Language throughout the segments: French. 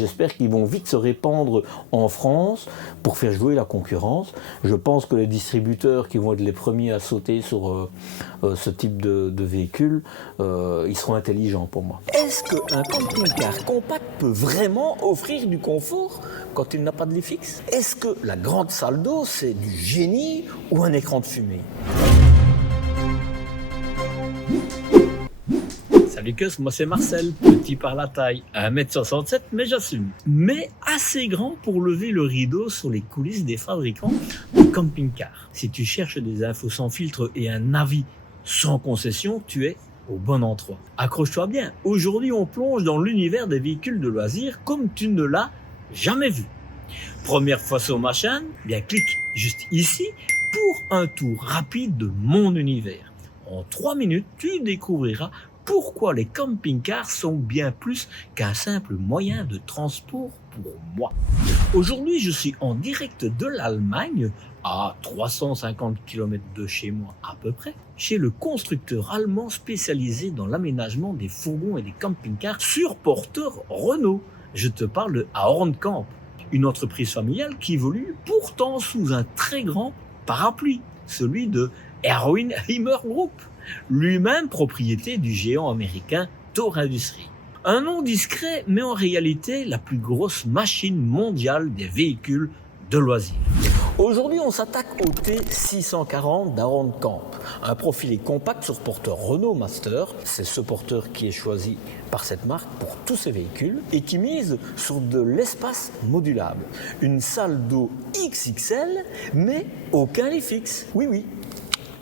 J'espère qu'ils vont vite se répandre en France pour faire jouer la concurrence. Je pense que les distributeurs qui vont être les premiers à sauter sur ce type de véhicule, ils seront intelligents pour moi. Est-ce qu'un camping-car compact peut vraiment offrir du confort quand il n'a pas de lit fixe? Est-ce que la grande salle d'eau, c'est du génie ou un écran de fumée? Salut Cus, moi c'est Marcel, petit par la taille, 1m67 mais j'assume. Mais assez grand pour lever le rideau sur les coulisses des fabricants de camping-car. Si tu cherches des infos sans filtre et un avis sans concession, tu es au bon endroit. Accroche-toi bien, aujourd'hui on plonge dans l'univers des véhicules de loisirs comme tu ne l'as jamais vu. Première fois sur ma chaîne, bien clique juste ici pour un tour rapide de mon univers. En 3 minutes, tu découvriras pourquoi les camping-cars sont bien plus qu'un simple moyen de transport pour moi. Aujourd'hui, je suis en direct de l'Allemagne, à 350 km de chez moi à peu près, chez le constructeur allemand spécialisé dans l'aménagement des fourgons et des camping-cars sur porteur Renault. Je te parle de Hornkamp, une entreprise familiale qui évolue pourtant sous un très grand parapluie, celui de Erwin Hymer Group, lui-même propriété du géant américain Thor Industries. Un nom discret, mais en réalité la plus grosse machine mondiale des véhicules de loisirs. Aujourd'hui, on s'attaque au T640 d'Hornkamp, un profilé compact sur porteur Renault Master. C'est ce porteur qui est choisi par cette marque pour tous ses véhicules et qui mise sur de l'espace modulable. Une salle d'eau XXL, mais aucun lit fixe. Oui.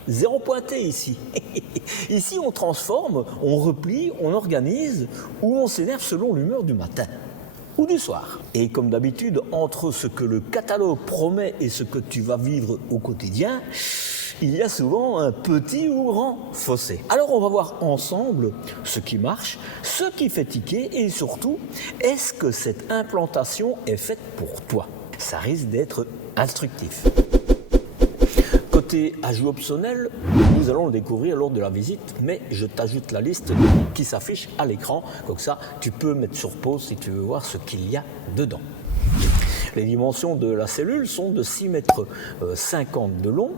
Zéro pointé ici. Ici, on transforme, on replie, on organise ou on s'énerve selon l'humeur du matin ou du soir. Et comme d'habitude, entre ce que le catalogue promet et ce que tu vas vivre au quotidien, il y a souvent un petit ou grand fossé. Alors on va voir ensemble ce qui marche, ce qui fait tiquer et surtout, est-ce que cette implantation est faite pour toi? Ça risque d'être instructif. Côté ajout optionnel, nous allons le découvrir lors de la visite, mais je t'ajoute la liste qui s'affiche à l'écran, comme ça tu peux mettre sur pause si tu veux voir ce qu'il y a dedans. Les dimensions de la cellule sont de 6,50 m de long,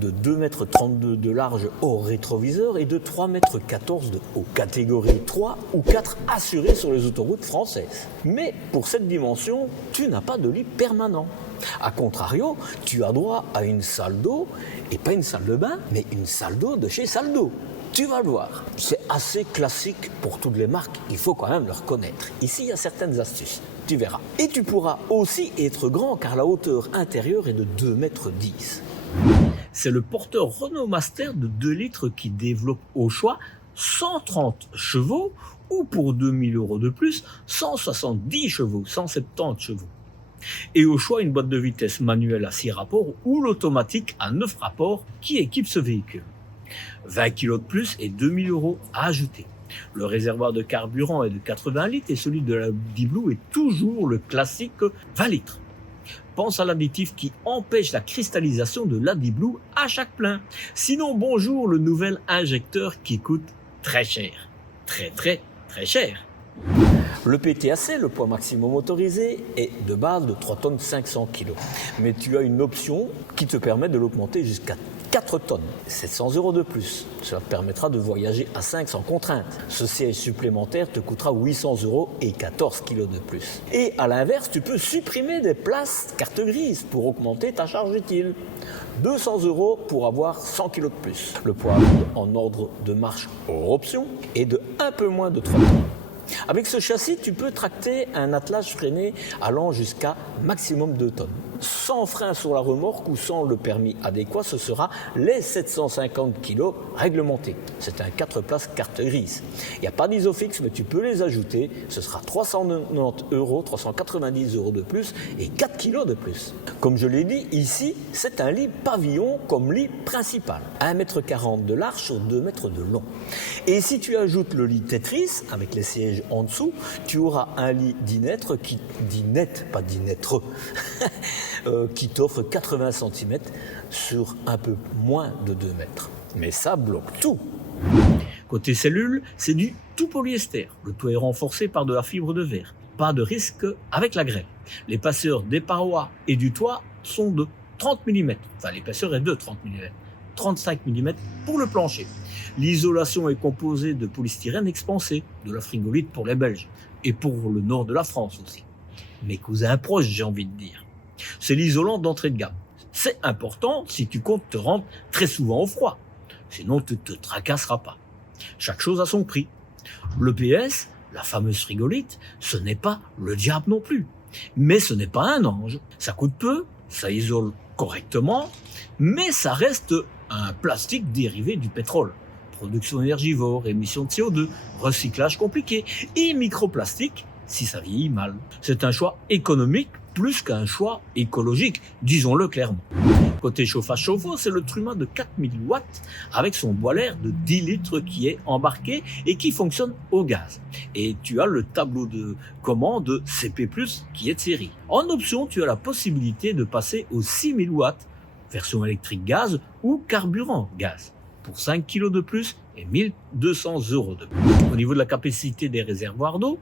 de 2,32 m de large au rétroviseur et de 3,14 m de haut. Catégorie 3 ou 4 assurée sur les autoroutes françaises. Mais pour cette dimension, tu n'as pas de lit permanent. A contrario, tu as droit à une salle d'eau, et pas une salle de bain, mais une salle d'eau de chez Salle d'eau. Tu vas le voir, c'est assez classique pour toutes les marques, il faut quand même le reconnaître. Ici, il y a certaines astuces, tu verras. Et tu pourras aussi être grand car la hauteur intérieure est de 2,10 m. C'est le porteur Renault Master de 2 litres qui développe au choix 130 chevaux ou pour 2 000 € de plus, 170 chevaux, 170 chevaux. Et au choix, une boîte de vitesse manuelle à 6 rapports ou l'automatique à 9 rapports qui équipe ce véhicule. 20 kg de plus et 2 000 € à ajouter. Le réservoir de carburant est de 80 litres et celui de la D-Blue est toujours le classique 20 litres. Pense à l'additif qui empêche la cristallisation de la D-Blue à chaque plein. Sinon, bonjour le nouvel injecteur qui coûte très cher. Très cher. Le PTAC, le poids maximum autorisé, est de base de 3 tonnes 500 kg. Mais tu as une option qui te permet de l'augmenter jusqu'à 4 tonnes, 700 € de plus. Cela te permettra de voyager à 5 sans contrainte. Ce siège supplémentaire te coûtera 800 € et 14 kg de plus. Et à l'inverse, tu peux supprimer des places carte grise pour augmenter ta charge utile. 200 € pour avoir 100 kg de plus. Le poids en ordre de marche hors option est de un peu moins de 3 tonnes. Avec ce châssis, tu peux tracter un attelage freiné allant jusqu'à maximum 2 tonnes. Sans frein sur la remorque ou sans le permis adéquat, ce sera les 750 kg réglementés. C'est un 4 places carte grise. Il n'y a pas d'isofix, mais tu peux les ajouter. Ce sera 390 €, 390 € de plus et 4 kg de plus. Comme je l'ai dit, ici, c'est un lit pavillon comme lit principal. 1,40 m de large sur 2 m de long. Et si tu ajoutes le lit Tetris, avec les sièges en dessous, tu auras un lit dinette qui t'offre 80 cm sur un peu moins de 2 mètres. Mais ça bloque tout. Côté cellule, c'est du tout polyester. Le toit est renforcé par de la fibre de verre. pas de risque avec la grêle. L'épaisseur des parois et du toit sont de 30 mm. Enfin, l'épaisseur est de 30 mm. 35 mm pour le plancher. L'isolation est composée de polystyrène expansé, de la frigolite pour les Belges, et pour le nord de la France aussi. Mes cousins proches, j'ai envie de dire. C'est l'isolant d'entrée de gamme. C'est important si tu comptes te rendre très souvent au froid. Sinon, tu ne te tracasseras pas. Chaque chose a son prix. L'EPS, la fameuse frigolite, ce n'est pas le diable non plus. Mais ce n'est pas un ange. Ça coûte peu, ça isole correctement, mais ça reste un plastique dérivé du pétrole. Production énergivore, émissions de CO2, recyclage compliqué et microplastique si ça vieillit mal. C'est un choix économique plus qu'un choix écologique, disons-le clairement. Côté chauffage chauffe-eau, c'est le Truma de 4000 watts avec son boiler de 10 litres qui est embarqué et qui fonctionne au gaz. Et tu as le tableau de commande CP+, qui est de série. En option, tu as la possibilité de passer aux 6000 watts, version électrique gaz ou carburant gaz, pour 5 kg de plus et 1200 € de plus. Au niveau de la capacité des réservoirs d'eau,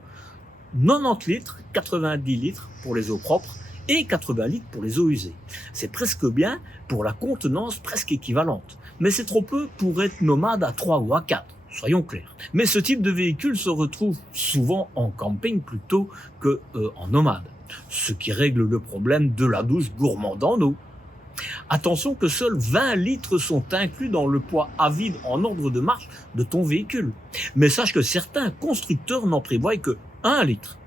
90 litres, 90 litres pour les eaux propres et 80 litres pour les eaux usées. C'est presque bien pour la contenance presque équivalente. Mais c'est trop peu pour être nomade à 3 ou à 4, soyons clairs. Mais ce type de véhicule se retrouve souvent en camping plutôt que en nomade, ce qui règle le problème de la douche gourmande en eau. Attention que seuls 20 litres sont inclus dans le poids à vide en ordre de marche de ton véhicule. Mais sache que certains constructeurs n'en prévoient que 1 litre.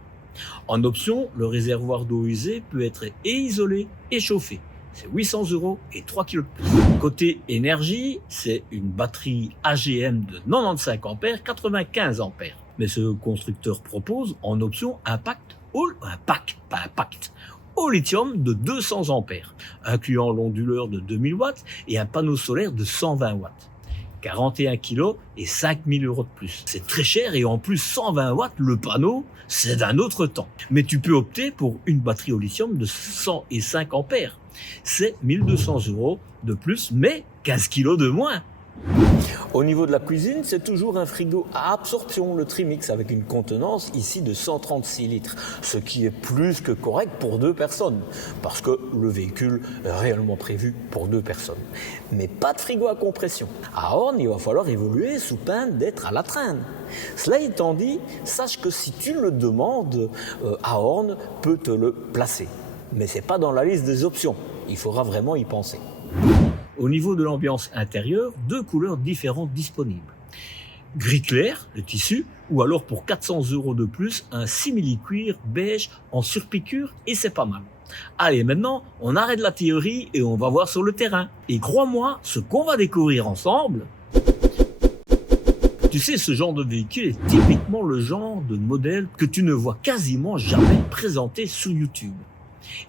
En option, le réservoir d'eau usée peut être isolé et chauffé. C'est 800 € et 3 kg de plus. Côté énergie, c'est une batterie AGM de 95 ampères, 95 ampères. Mais ce constructeur propose en option un pack au lithium de 200 ampères, incluant l'onduleur de 2000 watts et un panneau solaire de 120 watts. 41 kg et 5000 € de plus. C'est très cher et en plus 120 watts, le panneau, c'est d'un autre temps. Mais tu peux opter pour une batterie au lithium de 105 ampères. C'est 1200 € de plus, mais 15 kg de moins. Au niveau de la cuisine, c'est toujours un frigo à absorption, le Trimix, avec une contenance ici de 136 litres, ce qui est plus que correct pour 2 personnes, parce que le véhicule est réellement prévu pour 2 personnes. Mais pas de frigo à compression. À Horn, il va falloir évoluer sous peine d'être à la traîne. Cela étant dit, sache que si tu le demandes, à Horn peut te le placer. Mais ce n'est pas dans la liste des options, il faudra vraiment y penser. Au niveau de l'ambiance intérieure, 2 couleurs différentes disponibles. Gris clair, le tissu, ou alors pour 400 € de plus, un simili-cuir beige en surpiqûre, et c'est pas mal. Allez, maintenant, on arrête la théorie et on va voir sur le terrain. Et crois-moi, ce qu'on va découvrir ensemble, tu sais, ce genre de véhicule est typiquement le genre de modèle que tu ne vois quasiment jamais présenté sur YouTube.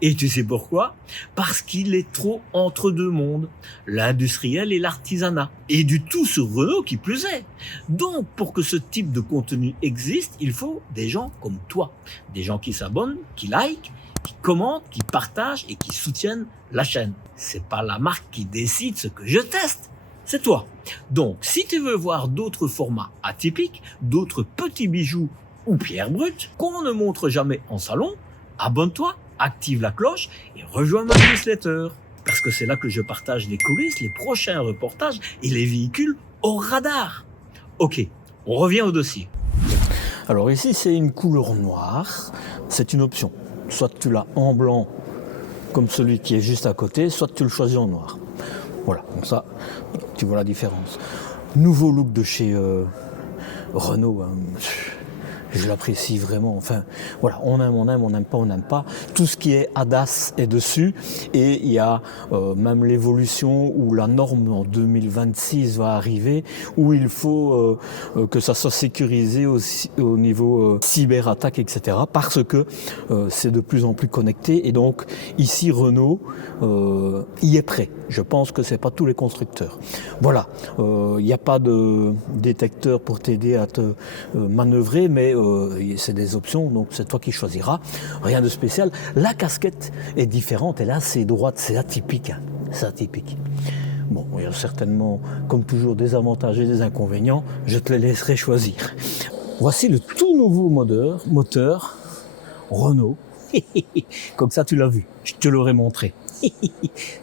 Et tu sais pourquoi ? Parce qu'il est trop entre deux mondes, l'industriel et l'artisanat. Et du tout sur Renault qui plus est. Donc, pour que ce type de contenu existe, il faut des gens comme toi. Des gens qui s'abonnent, qui likent, qui commentent, qui partagent et qui soutiennent la chaîne. C'est pas la marque qui décide ce que je teste, c'est toi. Donc, si tu veux voir d'autres formats atypiques, d'autres petits bijoux ou pierres brutes qu'on ne montre jamais en salon, abonne-toi, active la cloche et rejoins ma newsletter. Parce que c'est là que je partage les coulisses, les prochains reportages et les véhicules au radar. Ok, on revient au dossier. Alors ici, c'est une couleur noire. C'est une option. Soit tu l'as en blanc, comme celui qui est juste à côté, soit tu le choisis en noir. Voilà, comme ça, tu vois la différence. Nouveau look de chez Renault. Je l'apprécie vraiment. Enfin, voilà, on n'aime pas. Tout ce qui est ADAS est dessus. Et il y a même l'évolution où la norme en 2026 va arriver, où il faut que ça soit sécurisé aussi, au niveau cyberattaque, etc. Parce que c'est de plus en plus connecté. Et donc, ici, Renault y est prêt. Je pense que c'est pas tous les constructeurs. Voilà, il n'y a pas de détecteur pour t'aider à te manœuvrer, mais c'est des options, donc c'est toi qui choisiras. Rien de spécial. La casquette est différente, et là c'est droite, c'est atypique. Hein. C'est atypique. Bon, il y a certainement, comme toujours, des avantages et des inconvénients. Je te les laisserai choisir. Voici le tout nouveau moteur Renault. Comme ça, tu l'as vu. Je te l'aurais montré.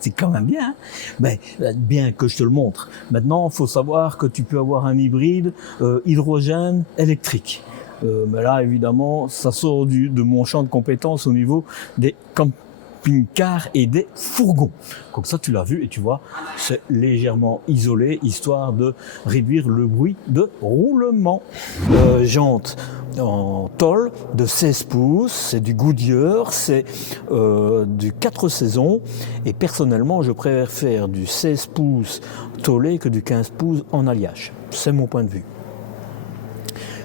C'est quand même bien. Hein, ben, bien que je te le montre. Maintenant, il faut savoir que tu peux avoir un hybride hydrogène électrique. Mais là, évidemment, ça sort de mon champ de compétences au niveau des camping-cars et des fourgons. Comme ça, tu l'as vu et tu vois, c'est légèrement isolé, histoire de réduire le bruit de roulement. Jantes en tôle de 16 pouces, c'est du Goodyear, c'est du 4 saisons. Et personnellement, je préfère faire du 16 pouces tôlé que du 15 pouces en alliage. C'est mon point de vue.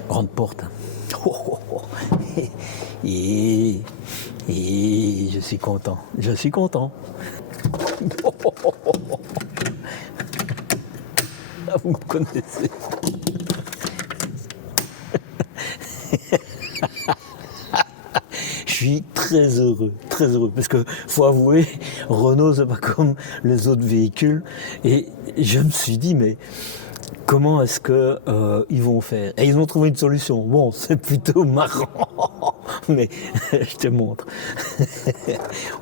Grande porte. Hein. Et je suis content. Je suis content. Là, vous me connaissez. Je suis très heureux, parce que faut avouer, Renault c'est pas comme les autres véhicules, et je me suis dit mais comment est-ce que ils vont faire? Et ils ont trouvé une solution. Bon, c'est plutôt marrant, mais je te montre.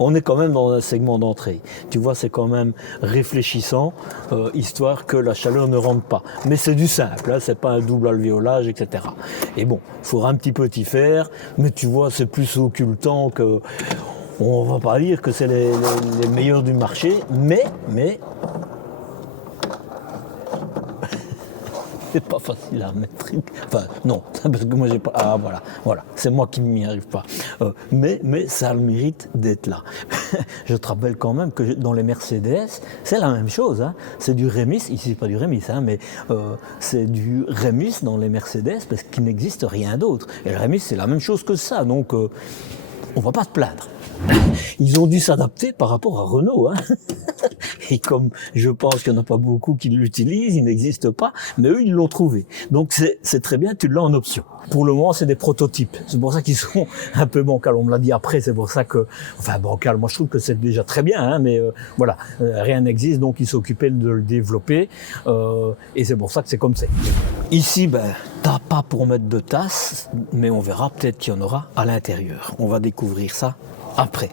On est quand même dans un segment d'entrée. Tu vois, c'est quand même réfléchissant, histoire que la chaleur ne rentre pas. Mais c'est du simple, hein, c'est pas un double alvéolage, etc. Et bon, il faudra un petit peu y faire, mais tu vois, c'est plus occultant que... On va pas dire que c'est les meilleurs du marché, mais c'est pas facile à mettre. Enfin, non, parce que moi j'ai pas. Ah voilà, c'est moi qui m'y arrive pas. Mais ça a le mérite d'être là. Je te rappelle quand même que dans les Mercedes, c'est la même chose. Hein. C'est du Remis, ici c'est pas du Remis, hein, mais c'est du Remis dans les Mercedes parce qu'il n'existe rien d'autre. Et le Remis c'est la même chose que ça, donc on va pas te plaindre. Ils ont dû s'adapter par rapport à Renault. Hein. Et comme je pense qu'il n'y en a pas beaucoup qui l'utilisent, il n'existe pas, mais eux, ils l'ont trouvé. Donc c'est très bien, tu l'as en option. Pour le moment, c'est des prototypes. C'est pour ça qu'ils sont un peu bancals. On me l'a dit après, c'est pour ça que... Enfin, bancal, moi je trouve que c'est déjà très bien, hein, mais voilà, rien n'existe, donc ils s'occupaient de le développer. Et c'est pour ça que c'est comme c'est. Ici, ben, t'as pas pour mettre de tasse, mais on verra peut-être qu'il y en aura à l'intérieur. On va découvrir ça après.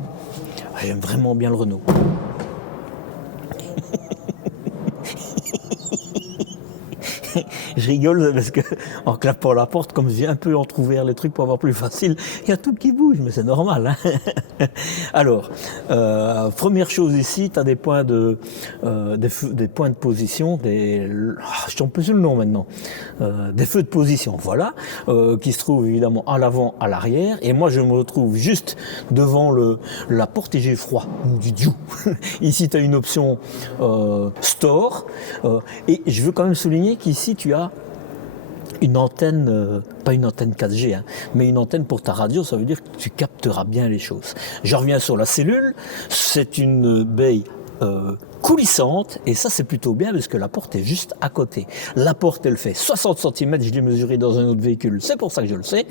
J'aime vraiment bien le Renault. Je rigole parce que en clapant la porte, comme je viens un peu entrouvert les trucs pour avoir plus facile, il y a tout qui bouge, mais c'est normal. Hein. Alors, première chose ici, tu as des points de position, je tombe plus sur le nom maintenant, des feux de position, voilà, qui se trouvent évidemment à l'avant, à l'arrière, et moi je me retrouve juste devant la porte et j'ai froid, du diou. Ici tu as une option store, et je veux quand même souligner qu'ici tu as une antenne, pas une antenne 4G, hein, mais une antenne pour ta radio, ça veut dire que tu capteras bien les choses. Je reviens sur la cellule, c'est une baie coulissante, et ça c'est plutôt bien parce que la porte est juste à côté. La porte elle fait 60 cm, je l'ai mesuré dans un autre véhicule, c'est pour ça que je le sais.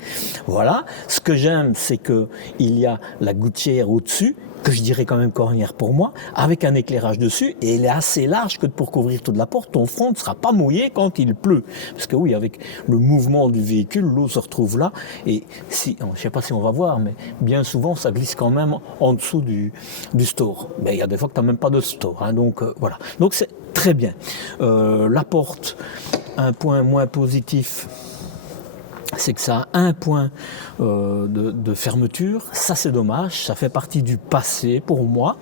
Voilà, ce que j'aime c'est qu'il y a la gouttière au-dessus, que je dirais quand même cornière pour moi, avec un éclairage dessus, et elle est assez large que pour couvrir toute la porte, ton front ne sera pas mouillé quand il pleut. Parce que oui, avec le mouvement du véhicule, l'eau se retrouve là, et si, je ne sais pas si on va voir, mais bien souvent, ça glisse quand même en dessous du store. Mais il y a des fois que tu n'as même pas de store, hein, donc voilà. Donc c'est très bien. La porte, un point moins positif, c'est que ça a un point de fermeture, ça c'est dommage, ça fait partie du passé pour moi,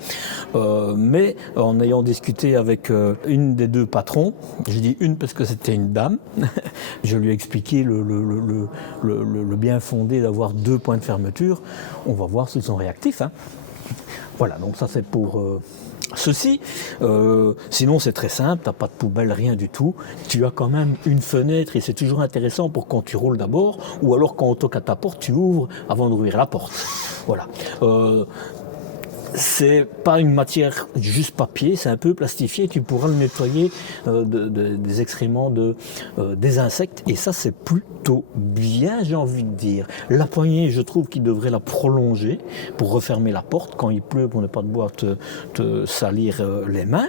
mais en ayant discuté avec une des deux patrons, je dis une parce que c'était une dame, je lui ai expliqué le bien fondé d'avoir 2 points de fermeture, on va voir s'ils sont réactifs. Hein. Voilà, donc ça c'est pour... Ceci, sinon c'est très simple, t'as pas de poubelle, rien du tout. Tu as quand même une fenêtre et c'est toujours intéressant pour quand tu roules d'abord, ou alors quand on toque à ta porte, tu ouvres avant d'ouvrir la porte. Voilà. C'est pas une matière juste papier, c'est un peu plastifié, tu pourras le nettoyer des excréments des insectes, et ça c'est plutôt bien, j'ai envie de dire. La poignée, je trouve qu'il devrait la prolonger pour refermer la porte quand il pleut, pour ne pas devoir te salir les mains.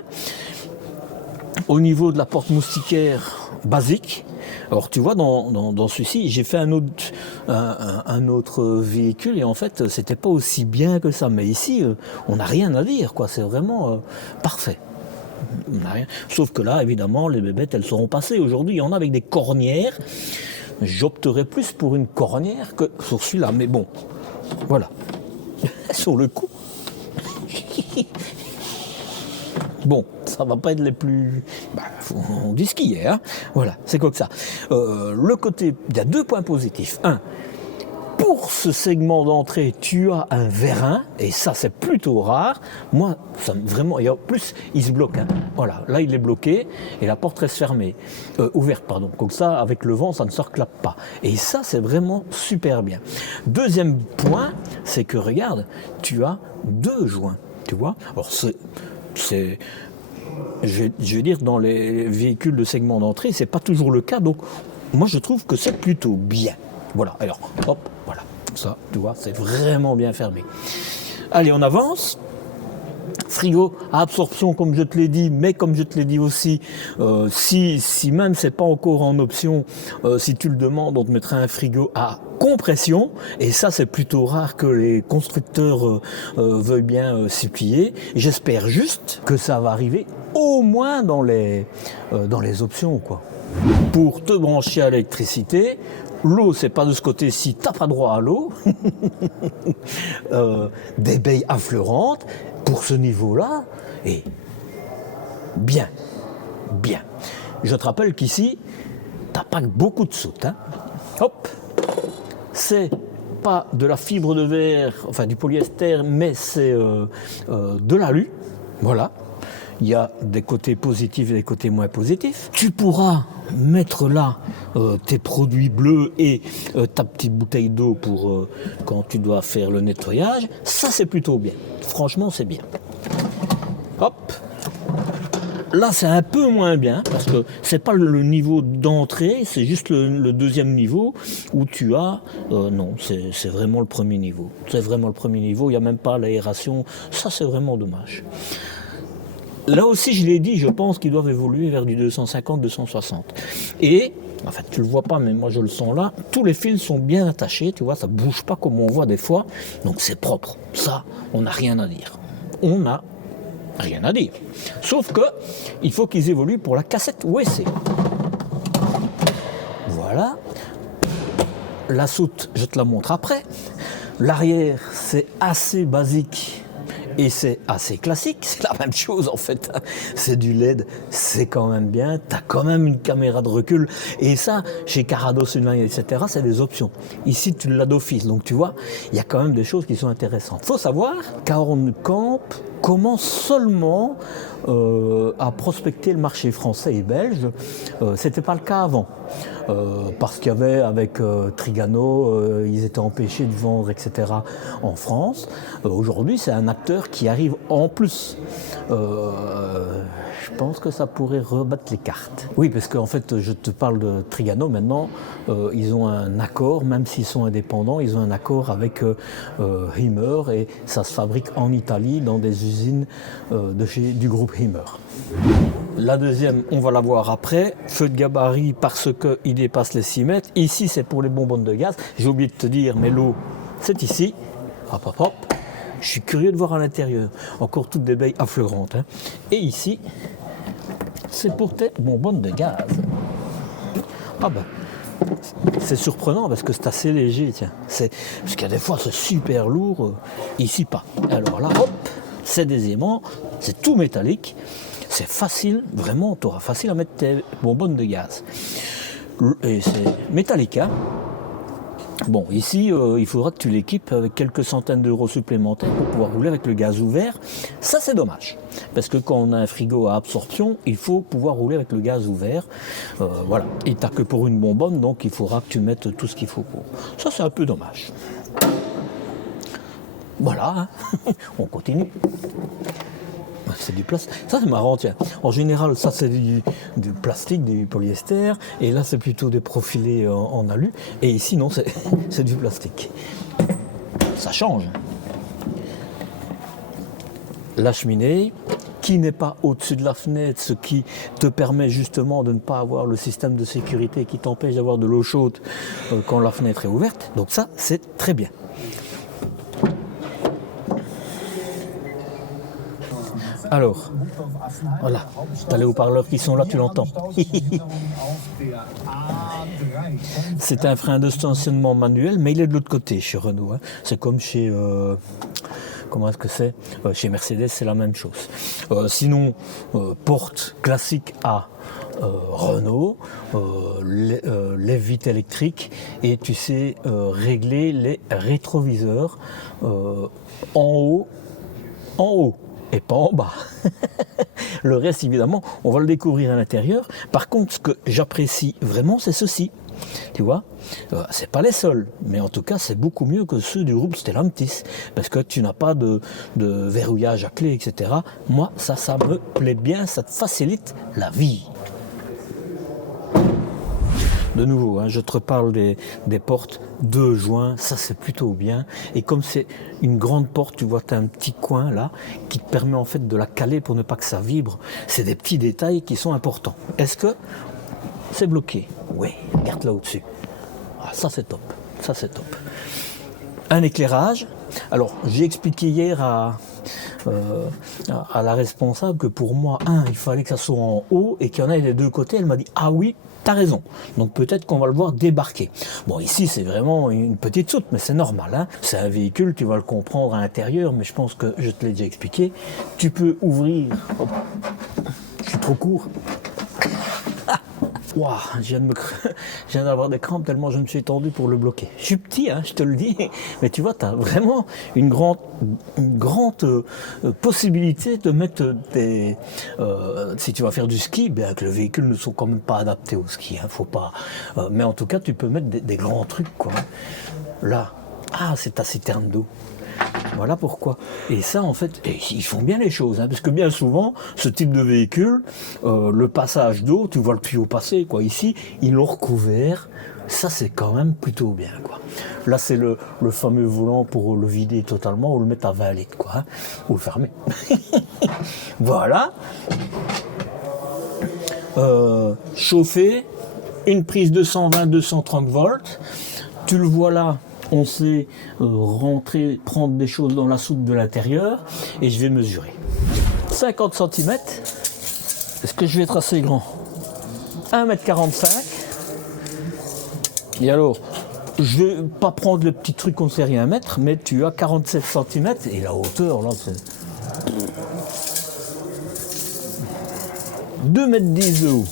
Au niveau de la porte moustiquaire basique, Alors tu vois, dans celui-ci, j'ai fait un autre véhicule et en fait, c'était pas aussi bien que ça. Mais ici, on n'a rien à dire, quoi. C'est vraiment parfait. On n'a rien. Sauf que là, évidemment, les bébêtes, elles seront passées. Aujourd'hui, il y en a avec des cornières. J'opterais plus pour une cornière que sur celui-là. Mais bon, voilà. Sur le coup. Bon, ça va pas être les plus... on dit ce qu'il y a, hein. Voilà, c'est comme ça. Le côté, il y a 2 points positifs. Un, pour ce segment d'entrée, tu as un vérin, et ça c'est plutôt rare. Moi, ça vraiment, et en plus, il se bloque. Hein. Voilà, là il est bloqué, et la porte reste fermée. Ouverte, pardon. Comme ça, avec le vent, ça ne se reclape pas. Et ça, c'est vraiment super bien. Deuxième point, c'est que, regarde, tu as 2 joints, tu vois. Alors, je vais dire, dans les véhicules de segment d'entrée, c'est pas toujours le cas, donc moi je trouve que c'est plutôt bien. Voilà, alors hop, voilà, ça, tu vois, c'est vraiment bien fermé. Allez, on avance. Frigo à absorption, comme je te l'ai dit, mais comme je te l'ai dit aussi, si même c'est pas encore en option, si tu le demandes, on te mettra un frigo à compression, et ça c'est plutôt rare que les constructeurs veuillent bien s'y plier. J'espère juste que ça va arriver au moins dans les options, quoi. Pour te brancher à l'électricité, l'eau, c'est pas de ce côté-ci, t'as pas droit à l'eau. Des baies affleurantes, pour ce niveau-là, et bien. Je te rappelle qu'ici, t'as pas beaucoup de soute. Hein. Hop, c'est pas de la fibre de verre, enfin du polyester, mais c'est de l'alu. Voilà. Il y a des côtés positifs et des côtés moins positifs. Tu pourras mettre là tes produits bleus et ta petite bouteille d'eau pour quand tu dois faire le nettoyage. Ça, c'est plutôt bien. Franchement, c'est bien. Hop. Là, c'est un peu moins bien parce que c'est pas le niveau d'entrée, c'est juste le deuxième niveau où tu as... non, c'est vraiment le premier niveau. C'est vraiment le premier niveau. Il n'y a même pas l'aération. Ça, c'est vraiment dommage. Là aussi, je l'ai dit, je pense qu'ils doivent évoluer vers du 250-260. Et, en fait, tu le vois pas, mais moi je le sens là, tous les fils sont bien attachés, tu vois, ça bouge pas comme on voit des fois, donc c'est propre. Ça, on n'a rien à dire. On n'a rien à dire. Sauf que, il faut qu'ils évoluent pour la cassette USB. Voilà. La soute, je te la montre après. L'arrière, c'est assez basique. Et c'est assez classique, c'est la même chose en fait. C'est du LED, c'est quand même bien. Tu as quand même une caméra de recul. Et ça, chez Carado, Sunline, etc., c'est des options. Ici, tu l'as d'office. Donc tu vois, il y a quand même des choses qui sont intéressantes. Il faut savoir qu'Hornkamp commence seulement à prospecter le marché français et belge. C'était pas le cas avant. Parce qu'il y avait avec Trigano, ils étaient empêchés de vendre, etc. en France. Aujourd'hui, c'est un acteur qui arrive en plus. Je pense que ça pourrait rebattre les cartes. Oui, parce qu'en fait, je te parle de Trigano maintenant. Ils ont un accord, même s'ils sont indépendants, ils ont un accord avec Himmer et ça se fabrique en Italie dans des usines du groupe Himmer. La deuxième, on va la voir après. Feu de gabarit parce qu'il dépasse les 6 mètres. Ici, c'est pour les bonbonnes de gaz. J'ai oublié de te dire, mais l'eau, c'est ici. Hop, hop, hop. Je suis curieux de voir à l'intérieur. Encore toutes des baies affleurantes. Hein. Et ici, c'est pour tes bonbonnes de gaz. Ah ben, c'est surprenant parce que c'est assez léger. Tiens. Parce qu'il y a des fois, c'est super lourd. Ici, pas. Alors là, hop, c'est des aimants. C'est tout métallique. C'est facile, vraiment, tu auras facile à mettre tes bonbonnes de gaz. Et c'est métallique, hein. Bon, ici, il faudra que tu l'équipes avec quelques centaines d'euros supplémentaires pour pouvoir rouler avec le gaz ouvert. Ça, c'est dommage. Parce que quand on a un frigo à absorption, il faut pouvoir rouler avec le gaz ouvert. Voilà. Et tu n'as que pour une bonbonne, donc il faudra que tu mettes tout ce qu'il faut pour. Ça, c'est un peu dommage. Voilà, hein. On continue. C'est du plastique. Ça, c'est marrant, tiens. En général, ça, c'est du plastique, du polyester. Et là, c'est plutôt des profilés en alu. Et ici, non, c'est du plastique. Ça change. La cheminée, qui n'est pas au-dessus de la fenêtre, ce qui te permet justement de ne pas avoir le système de sécurité qui t'empêche d'avoir de l'eau chaude quand la fenêtre est ouverte. Donc ça, c'est très bien. Alors, voilà, tu as les haut-parleurs qui sont là, tu l'entends. C'est un frein de stationnement manuel, mais il est de l'autre côté chez Renault. Hein. C'est comme chez... comment est-ce que c'est chez Mercedes, c'est la même chose. Sinon, porte classique à Renault, les vitres électriques, et tu sais régler les rétroviseurs en haut. Et pas en bas. Le reste, évidemment, on va le découvrir à l'intérieur. Par contre, ce que j'apprécie vraiment, c'est ceci. Tu vois, c'est pas les seuls, mais en tout cas, c'est beaucoup mieux que ceux du groupe Stellantis, parce que tu n'as pas de verrouillage à clé, etc. Moi, ça me plaît bien, ça te facilite la vie. De nouveau, hein, je te reparle des portes 2 joints, ça c'est plutôt bien. Et comme c'est une grande porte, tu vois, tu as un petit coin là qui te permet en fait de la caler pour ne pas que ça vibre. C'est des petits détails qui sont importants. Est-ce que c'est bloqué? Oui, regarde là au-dessus. Ah, ça c'est top, ça c'est top. Un éclairage. Alors, j'ai expliqué hier à la responsable que pour moi, il fallait que ça soit en haut et qu'il y en ait des deux côtés. Elle m'a dit, ah oui, t'as raison. Donc peut-être qu'on va le voir débarquer. Bon, ici, c'est vraiment une petite soute, mais c'est normal. Hein. C'est un véhicule, tu vas le comprendre à l'intérieur, mais je pense que je te l'ai déjà expliqué. Tu peux ouvrir... Hop. Je suis trop court. Wow, je viens d'avoir des crampes tellement je me suis étendu pour le bloquer. Je suis petit, hein, je te le dis, mais tu vois, tu as vraiment une grande possibilité de mettre des... si tu vas faire du ski, bien que le véhicule ne sont quand même pas adaptés au ski, hein, faut pas... mais en tout cas, tu peux mettre des grands trucs, quoi. Là, c'est ta citerne d'eau. Voilà pourquoi. Et ça, en fait, ils font bien les choses, hein, parce que bien souvent, ce type de véhicule, le passage d'eau, tu vois le tuyau passer, quoi. Ici, ils l'ont recouvert. Ça, c'est quand même plutôt bien, quoi. Là, c'est le fameux volant pour le vider totalement ou le mettre à 20 litres, quoi, hein, ou le fermer. Voilà. Chauffer, une prise 220-230 volts. Tu le vois là. On sait rentrer, prendre des choses dans la soupe de l'intérieur et je vais mesurer. 50 cm, est-ce que je vais être assez grand? 1,45 m. Et alors, je vais pas prendre le petit truc qu'on ne sait rien mettre, mais tu as 47 cm et la hauteur, là, c'est 2,10 m de haut.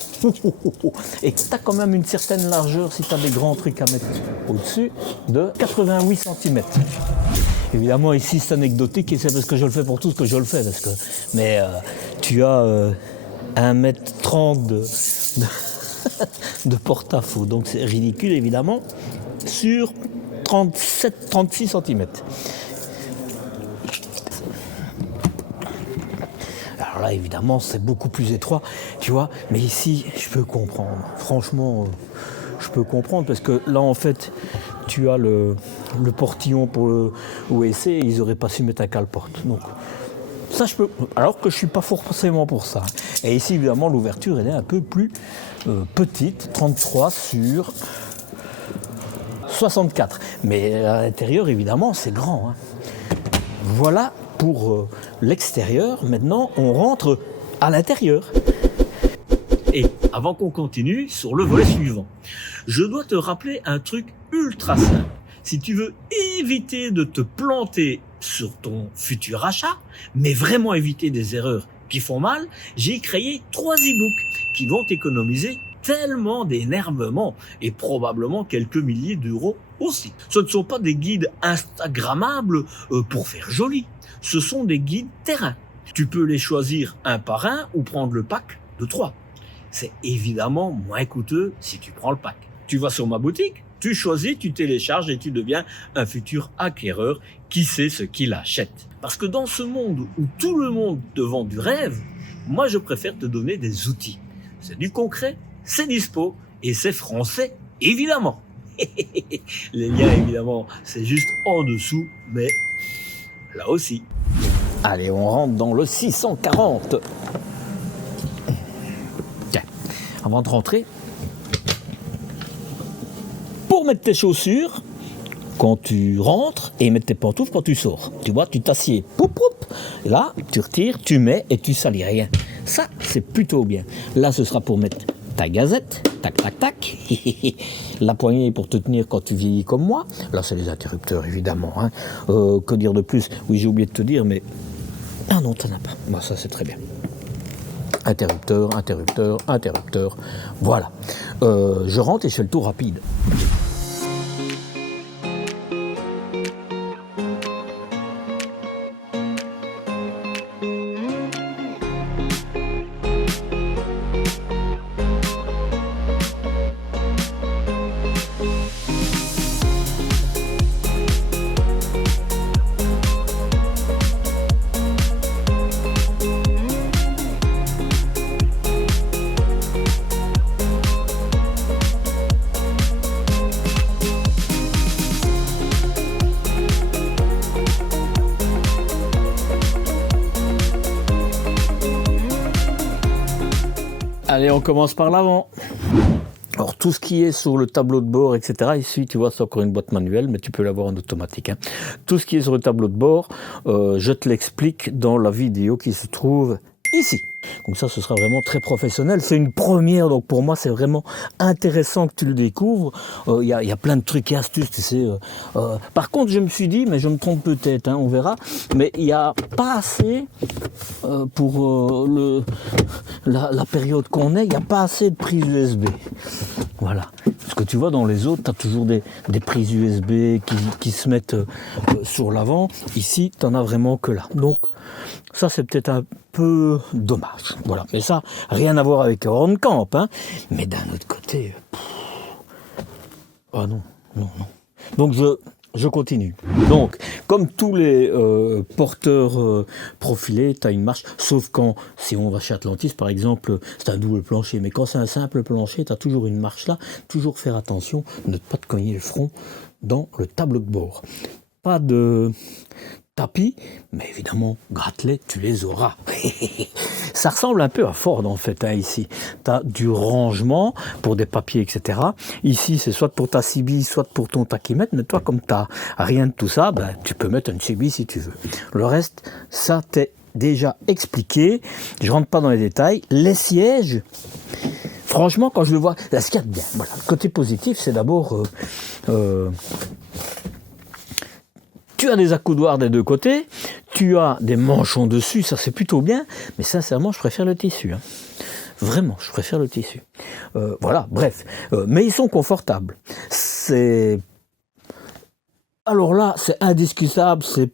Et tu as quand même une certaine largeur, si tu as des grands trucs à mettre au-dessus, de 88 cm. Évidemment, ici, c'est anecdotique et c'est parce que je le fais pour tout ce que je le fais. Mais tu as 1,30 m de porte-à-faux. Donc c'est ridicule, évidemment, sur 37-36 cm. Alors là, évidemment, c'est beaucoup plus étroit, tu vois. Mais ici, je peux comprendre. Franchement, je peux comprendre parce que là, en fait, tu as le portillon pour le OEC et ils n'auraient pas su mettre un cale-porte. Donc, ça, je peux. Alors que je ne suis pas forcément pour ça. Et ici, évidemment, l'ouverture, elle est un peu plus petite, 33 sur 64. Mais à l'intérieur, évidemment, c'est grand. Hein. Voilà pour l'extérieur. Maintenant, on rentre à l'intérieur. Et avant qu'on continue sur le volet suivant, je dois te rappeler un truc ultra simple. Si tu veux éviter de te planter sur ton futur achat, mais vraiment éviter des erreurs qui font mal, j'ai créé 3 e-books qui vont t'économiser tellement d'énervement et probablement quelques milliers d'euros aussi. Ce ne sont pas des guides instagrammables pour faire joli. Ce sont des guides terrain. Tu peux les choisir un par un ou prendre le pack de 3. C'est évidemment moins coûteux si tu prends le pack. Tu vas sur ma boutique, tu choisis, tu télécharges et tu deviens un futur acquéreur qui sait ce qu'il achète. Parce que dans ce monde où tout le monde te vend du rêve, moi je préfère te donner des outils. C'est du concret, c'est dispo et c'est français, évidemment. Les liens, évidemment, c'est juste en dessous, mais là aussi. Allez, on rentre dans le 640. Tiens, avant de rentrer, pour mettre tes chaussures, quand tu rentres, et mettre tes pantoufles quand tu sors. Tu vois, tu t'assieds, poup, poup, et là, tu retires, tu mets et tu salis rien. Ça, c'est plutôt bien. Là, ce sera pour mettre ta gazette, tac, tac, tac. La poignée pour te tenir quand tu vieillis comme moi. Là, c'est les interrupteurs, évidemment. Hein. Que dire de plus? Oui, j'ai oublié de te dire, mais... Ah non, t'en as pas. Bah, ça, c'est très bien. Interrupteur, interrupteur, interrupteur. Voilà. Je rentre et je fais le tour rapide. Allez, on commence par l'avant. Alors, tout ce qui est sur le tableau de bord, etc., ici, tu vois, c'est encore une boîte manuelle, mais tu peux l'avoir en automatique. Hein. Tout ce qui est sur le tableau de bord, je te l'explique dans la vidéo qui se trouve ici. Donc ça, ce sera vraiment très professionnel. C'est une première, donc pour moi, c'est vraiment intéressant que tu le découvres. Il y a plein de trucs et astuces, tu sais. Par contre, je me suis dit, mais je me trompe peut-être, hein, on verra, mais il n'y a pas assez, pour la période qu'on est, il n'y a pas assez de prises USB. Voilà. Parce que tu vois, dans les autres, tu as toujours des prises USB qui se mettent sur l'avant. Ici, tu n'en as vraiment que là. Donc, ça, c'est peut-être un peu dommage. Voilà. Mais ça, rien à voir avec Horncamp. Hein. Mais d'un autre côté... Ah non, non, non. Donc, je continue. Donc, comme tous les porteurs profilés, tu as une marche, sauf quand, si on va chez Atlantis, par exemple, c'est un double plancher. Mais quand c'est un simple plancher, tu as toujours une marche là. Toujours faire attention, ne pas te cogner le front dans le tableau de bord. Pas de tapis, mais évidemment, gratte-les, tu les auras. Ça ressemble un peu à Ford, en fait, hein, ici. Tu as du rangement pour des papiers, etc. Ici, c'est soit pour ta CB, soit pour ton tachymètre, mais toi, comme tu n'as rien de tout ça, ben, tu peux mettre un CB si tu veux. Le reste, ça t'est déjà expliqué. Je ne rentre pas dans les détails. Les sièges... Franchement, quand je le vois, là, ce qu'il y a de bien, voilà, le côté positif, c'est d'abord... tu as des accoudoirs des deux côtés, tu as des manchons dessus, ça c'est plutôt bien, mais sincèrement, je préfère le tissu. Hein. Vraiment, je préfère le tissu. Voilà, bref. Mais ils sont confortables. Alors là, c'est indiscutable, c'est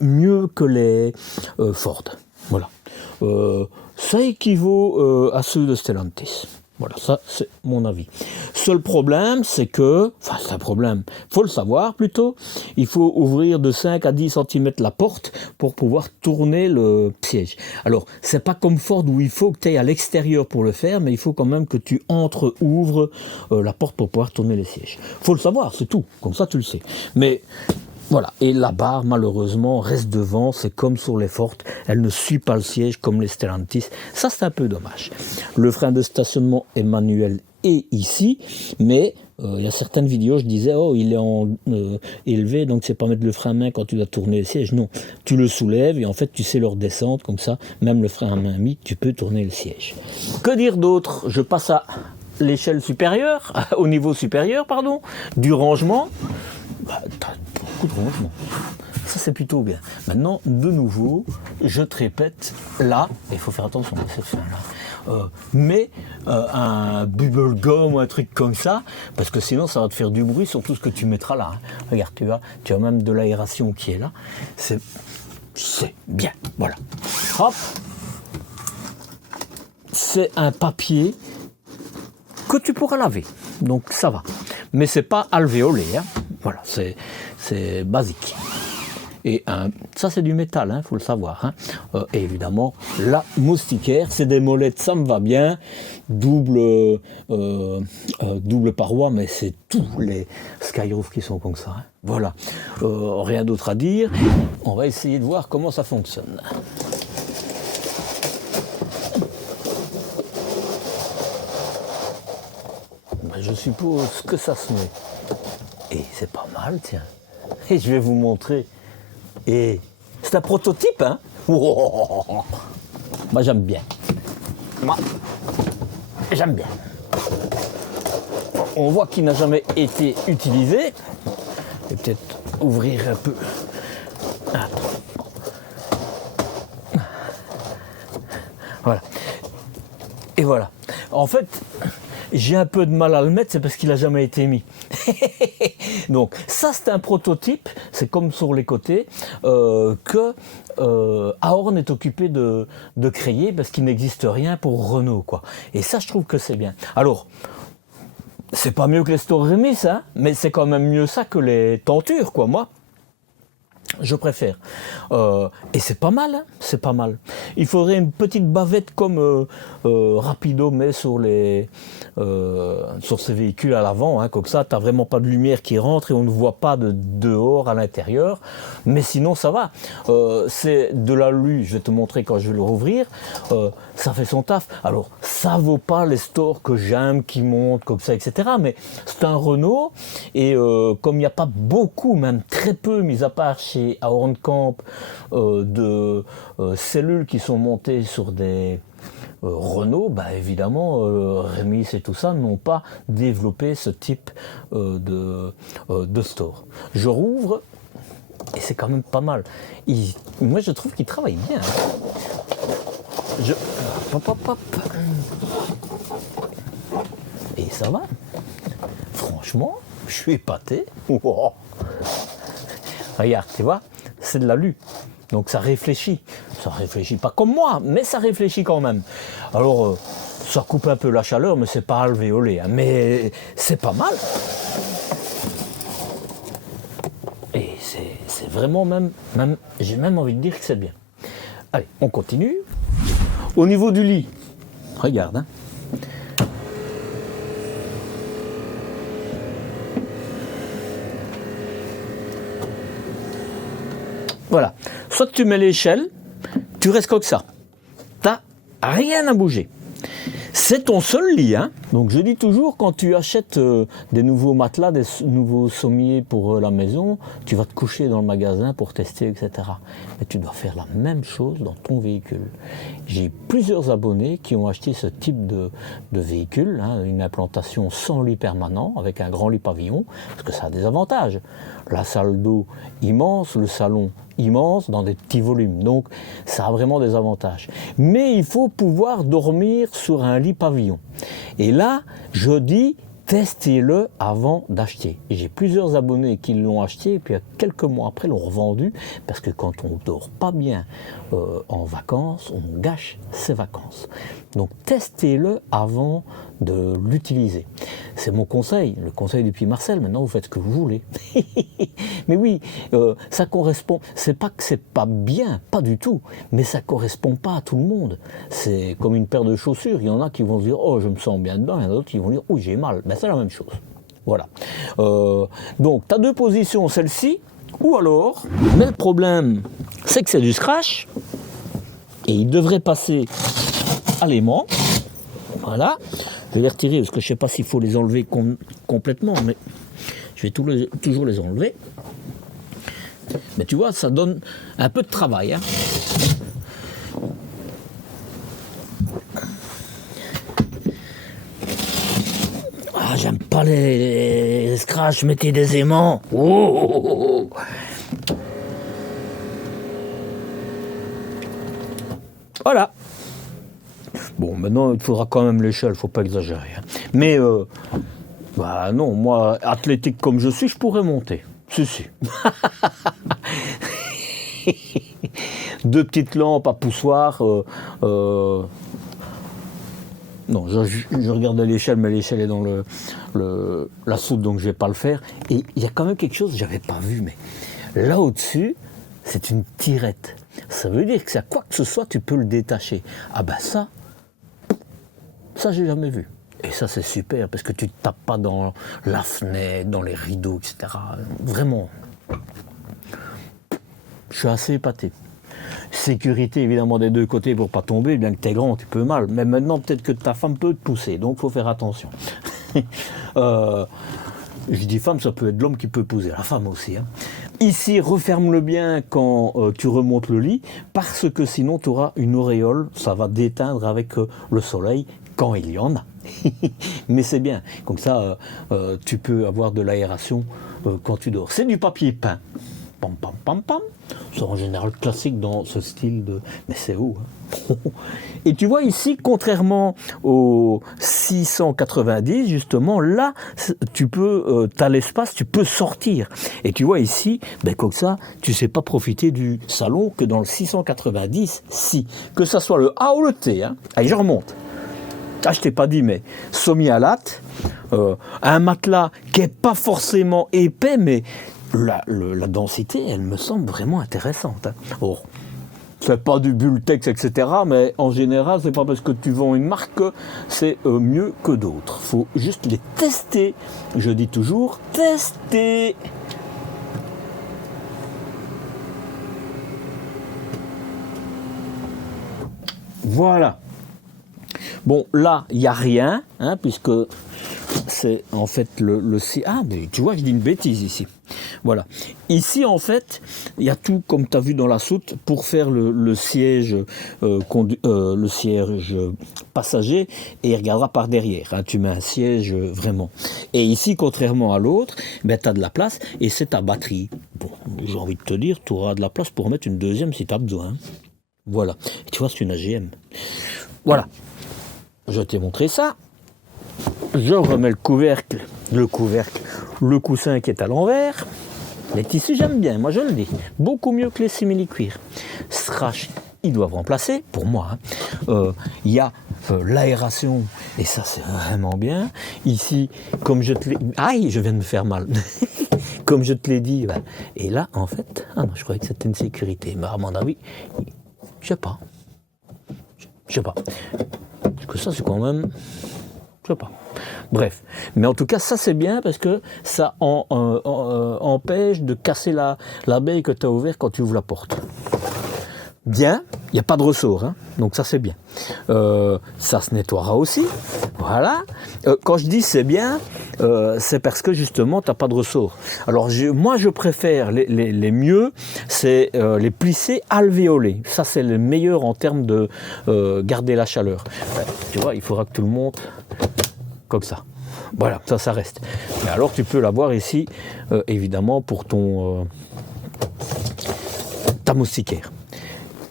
mieux que les Ford. Voilà. Ça équivaut à ceux de Stellantis. Voilà, ça c'est mon avis. Seul problème, c'est que, enfin c'est un problème, il faut le savoir plutôt, il faut ouvrir de 5 à 10 cm la porte pour pouvoir tourner le siège. Alors, c'est pas comme Ford où il faut que tu ailles à l'extérieur pour le faire, mais il faut quand même que tu ouvres la porte pour pouvoir tourner les sièges. Il faut le savoir, c'est tout, comme ça tu le sais. Mais... Voilà, et la barre malheureusement reste devant, c'est comme sur les Ford, elle ne suit pas le siège comme les Stellantis, ça c'est un peu dommage. Le frein de stationnement est manuel et ici, mais il y a certaines vidéos, je disais, oh il est élevé, donc c'est pas mettre le frein à main quand tu dois tourner le siège, non, tu le soulèves et en fait tu sais le redescendre, comme ça, même le frein à main mis, tu peux tourner le siège. Que dire d'autre? Je passe à l'échelle supérieure, au niveau supérieur, pardon, du rangement. Bah, t'as beaucoup de rangement. Ça, c'est plutôt bien. Maintenant, de nouveau, je te répète, là, il faut faire attention à cette fin-là, mais un bubble gum ou un truc comme ça, parce que sinon, ça va te faire du bruit sur tout ce que tu mettras là. Hein. Regarde, tu as même de l'aération qui est là. C'est bien. Voilà. Hop. C'est un papier que tu pourras laver. Donc, ça va. Mais c'est pas alvéolé, hein. Voilà, c'est basique. Et ça, c'est du métal, il faut le savoir. Et évidemment, la moustiquaire, c'est des molettes, ça me va bien. Double paroi, mais c'est tous les Skyroof qui sont comme ça. Voilà. Rien d'autre à dire. On va essayer de voir comment ça fonctionne. Je suppose que ça se met. Et c'est pas mal, tiens. Et je vais vous montrer. Et c'est un prototype, hein. Moi, j'aime bien. Moi, j'aime bien. On voit qu'il n'a jamais été utilisé. Je vais peut-être ouvrir un peu. Attends. Voilà. Et voilà. En fait, j'ai un peu de mal à le mettre, c'est parce qu'il n'a jamais été mis. Donc ça, c'est un prototype, c'est comme sur les côtés, que Ahorn est occupé de créer parce qu'il n'existe rien pour Renault, quoi. Et ça, je trouve que c'est bien. Alors, c'est pas mieux que les Store Remis, hein, mais c'est quand même mieux ça que les tentures, quoi, moi. Je préfère. Et c'est pas mal, hein, c'est pas mal. Il faudrait une petite bavette comme Rapido met sur ces véhicules à l'avant, hein, comme ça, tu n'as vraiment pas de lumière qui rentre et on ne voit pas de dehors à l'intérieur. Mais sinon, ça va. C'est de l'alu, je vais te montrer quand je vais le rouvrir. Ça fait son taf. Alors, ça vaut pas les stores que j'aime, qui montent comme ça, etc. Mais c'est un Renault et comme il n'y a pas beaucoup, même très peu, mis à part chez Ahorn Camp, de cellules qui sont montées sur des Renault, bah évidemment, Remis et tout ça n'ont pas développé ce type de store. Je rouvre et c'est quand même pas mal. Moi, je trouve qu'il travaille bien. Hop, hop, hop. Et ça va. Franchement, je suis épaté. Wow. Regarde, tu vois, c'est de l'alu. Donc ça réfléchit. Ça réfléchit pas comme moi, mais ça réfléchit quand même. Alors, ça coupe un peu la chaleur, mais c'est pas alvéolé. Hein, mais c'est pas mal. Et c'est vraiment même, j'ai même envie de dire que c'est bien. Allez, on continue. Au niveau du lit, regarde, hein. Voilà. Soit tu mets l'échelle, tu restes comme ça. T'as rien à bouger. C'est ton seul lit, hein. Donc je dis toujours, quand tu achètes des nouveaux matelas, des nouveaux sommiers pour la maison, tu vas te coucher dans le magasin pour tester, etc. Mais tu dois faire la même chose dans ton véhicule. J'ai plusieurs abonnés qui ont acheté ce type de véhicule, hein, une implantation sans lit permanent, avec un grand lit pavillon, parce que ça a des avantages. La salle d'eau immense, le salon immense, dans des petits volumes. Donc ça a vraiment des avantages. Mais il faut pouvoir dormir sur un lit pavillon. Et là, je dis, testez-le avant d'acheter. Et j'ai plusieurs abonnés qui l'ont acheté et puis quelques mois après l'ont revendu parce que quand on dort pas bien en vacances, on gâche ses vacances. Donc testez-le avant de l'utiliser. C'est mon conseil, le conseil du Puy Marcel. Maintenant, vous faites ce que vous voulez. Mais oui, ça correspond. C'est pas que c'est pas bien, pas du tout, mais ça correspond pas à tout le monde. C'est comme une paire de chaussures. Il y en a qui vont se dire, oh, je me sens bien dedans. Il y en a d'autres qui vont dire, oui, j'ai mal. Ben, c'est la même chose. Voilà. Donc, tu as deux positions, celle-ci, ou alors, mais le problème, c'est que c'est du scratch, et il devrait passer à l'aimant. Voilà. Je vais les retirer parce que je ne sais pas s'il faut les enlever complètement, mais je vais toujours les enlever. Mais tu vois, ça donne un peu de travail. Hein. Ah, j'aime pas les scratchs, mettez des aimants. Oh. Voilà. Bon, maintenant, il faudra quand même l'échelle, il ne faut pas exagérer. Hein. Mais, bah non, moi, athlétique comme je suis, je pourrais monter. Si. Deux petites lampes à poussoir. Non, je regardais l'échelle, mais l'échelle est dans la soute, donc je ne vais pas le faire. Et il y a quand même quelque chose que je n'avais pas vu, mais là au-dessus, c'est une tirette. Ça veut dire que si à quoi que ce soit, tu peux le détacher. Ah ben ça j'ai jamais vu. Et ça c'est super parce que tu ne tapes pas dans la fenêtre, dans les rideaux, etc. Vraiment. Je suis assez épaté. Sécurité évidemment des deux côtés pour pas tomber, bien que t'es grand, tu peux mal. Mais maintenant peut-être que ta femme peut te pousser, donc faut faire attention. Je dis femme, ça peut être l'homme qui peut pousser, la femme aussi. Hein. Ici, referme-le bien quand tu remontes le lit, parce que sinon tu auras une auréole, ça va déteindre avec le soleil quand il y en a. Mais c'est bien, comme ça tu peux avoir de l'aération quand tu dors. C'est du papier peint. Pam pam pam pam. C'est en général classique dans ce style de... Mais c'est où hein. Et tu vois ici, contrairement au 690, justement, là, tu peux, t'as l'espace, tu peux sortir. Et tu vois ici, ben, comme ça, tu ne sais pas profiter du salon que dans le 690, si. Que ça soit le A ou le T. Hein. Allez, je remonte. Ah, je t'ai pas dit, mais somialate, un matelas qui n'est pas forcément épais, mais la densité, elle me semble vraiment intéressante. Hein. Oh, c'est pas du Bultex, etc., mais en général, c'est pas parce que tu vends une marque que c'est mieux que d'autres. Faut juste les tester. Je dis toujours, tester. Voilà. Bon, là, il n'y a rien, hein, puisque c'est en fait le ah, mais tu vois, je dis une bêtise ici. Voilà. Ici, en fait, il y a tout, comme tu as vu dans la soute, pour faire le siège passager, et il regardera par derrière. Hein, tu mets un siège vraiment. Et ici, contrairement à l'autre, ben, tu as de la place, et c'est ta batterie. Bon, j'ai envie de te dire, tu auras de la place pour mettre une deuxième si tu as besoin. Voilà. Et tu vois, c'est une AGM. Voilà. Je t'ai montré ça. Je remets le coussin qui est à l'envers. Les tissus, j'aime bien, moi je le dis. Beaucoup mieux que les simili-cuir. Strash, ils doivent remplacer, pour moi. Il y a l'aération, et ça c'est vraiment bien. Ici, comme je te l'ai... Aïe, je viens de me faire mal. Comme je te l'ai dit. Ben, et là, en fait... Ah non, je croyais que c'était une sécurité. Mais à mon avis, je sais pas. Parce que ça, c'est quand même... Je sais pas. Bref. Mais en tout cas, ça, c'est bien parce que ça empêche de casser la baie que tu as ouverte quand tu ouvres la porte. Bien. Il n'y a pas de ressort. Hein, donc ça, c'est bien. Ça se nettoiera aussi. Voilà. Quand je dis c'est bien, c'est parce que justement, tu n'as pas de ressort. Alors, moi, je préfère les mieux, c'est les plissés alvéolés. Ça, c'est le meilleur en termes de garder la chaleur. Tu vois, il faudra que tout le monde... comme ça. Voilà, ça reste. Mais alors tu peux l'avoir ici, évidemment, pour ta moustiquaire.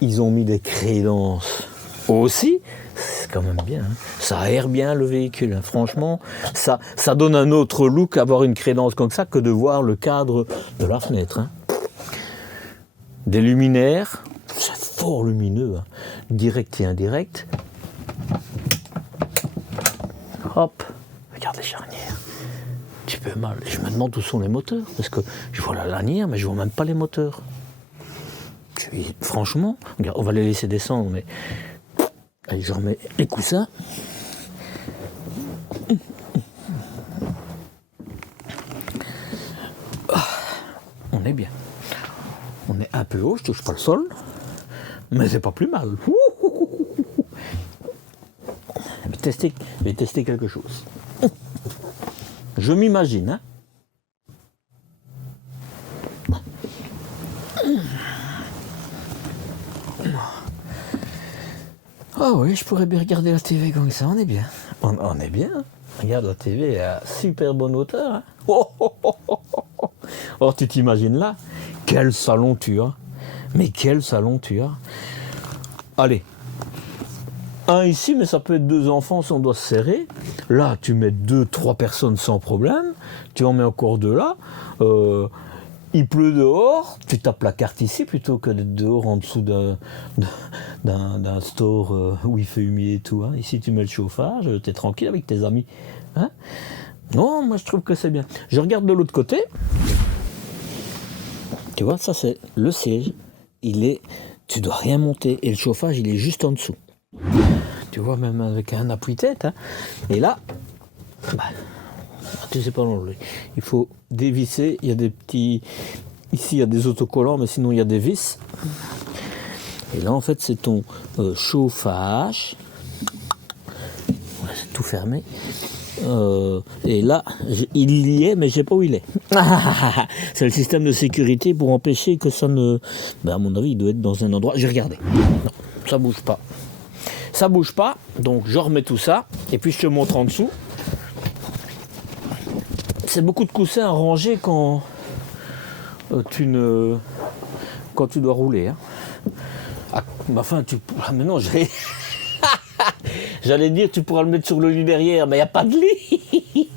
Ils ont mis des crédences aussi. C'est quand même bien. Hein. Ça aère bien le véhicule. Hein. Franchement, ça donne un autre look avoir une crédence comme ça que de voir le cadre de la fenêtre. Hein. Des luminaires. C'est fort lumineux. Hein. Direct et indirect. Hop. Regarde les charnières. Un petit peu mal. Et je me demande où sont les moteurs. Parce que je vois la lanière, mais je vois même pas les moteurs. Franchement, regarde, on va les laisser descendre, mais... Allez, je remets les coussins. On est bien. On est un peu haut, je touche pas le sol. Mais c'est pas plus mal. Je vais tester quelque chose. Je m'imagine, hein. Ah oui, je pourrais bien regarder la TV comme ça, on est bien. On est bien. Hein. Regarde, la TV est à super bonne hauteur. Hein. Oh, tu t'imagines là, quel salon tu as. Mais quel salon tu as. Allez. Un ici, mais ça peut être deux enfants si on doit se serrer. Là, tu mets 2-3 personnes sans problème. Tu en mets encore deux là. Il pleut dehors, tu tapes la carte ici plutôt que d'être dehors en dessous d'un store où il fait humide et tout. Hein. Ici, tu mets le chauffage, tu es tranquille avec tes amis. Hein. Non, moi je trouve que c'est bien. Je regarde de l'autre côté. Tu vois, ça c'est le siège. Tu dois rien monter et le chauffage il est juste en dessous. Tu vois, même avec un appui-tête. Hein. Et là, tu sais pas l'enlever. Il faut dévisser. Il y a des petits. Ici il y a des autocollants, mais sinon il y a des vis. Et là en fait c'est ton chauffage. Voilà, c'est tout fermé. Et là, il y est, mais je sais pas où il est. C'est le système de sécurité pour empêcher que ça ne... à mon avis, il doit être dans un endroit... J'ai regardé. Non, ça bouge pas. Ça bouge pas, donc je remets tout ça, et puis je te montre en dessous. C'est beaucoup de coussins à ranger quand tu dois rouler. Hein. Enfin, maintenant, j'allais dire tu pourras le mettre sur le lit derrière, mais il n'y a pas de lit.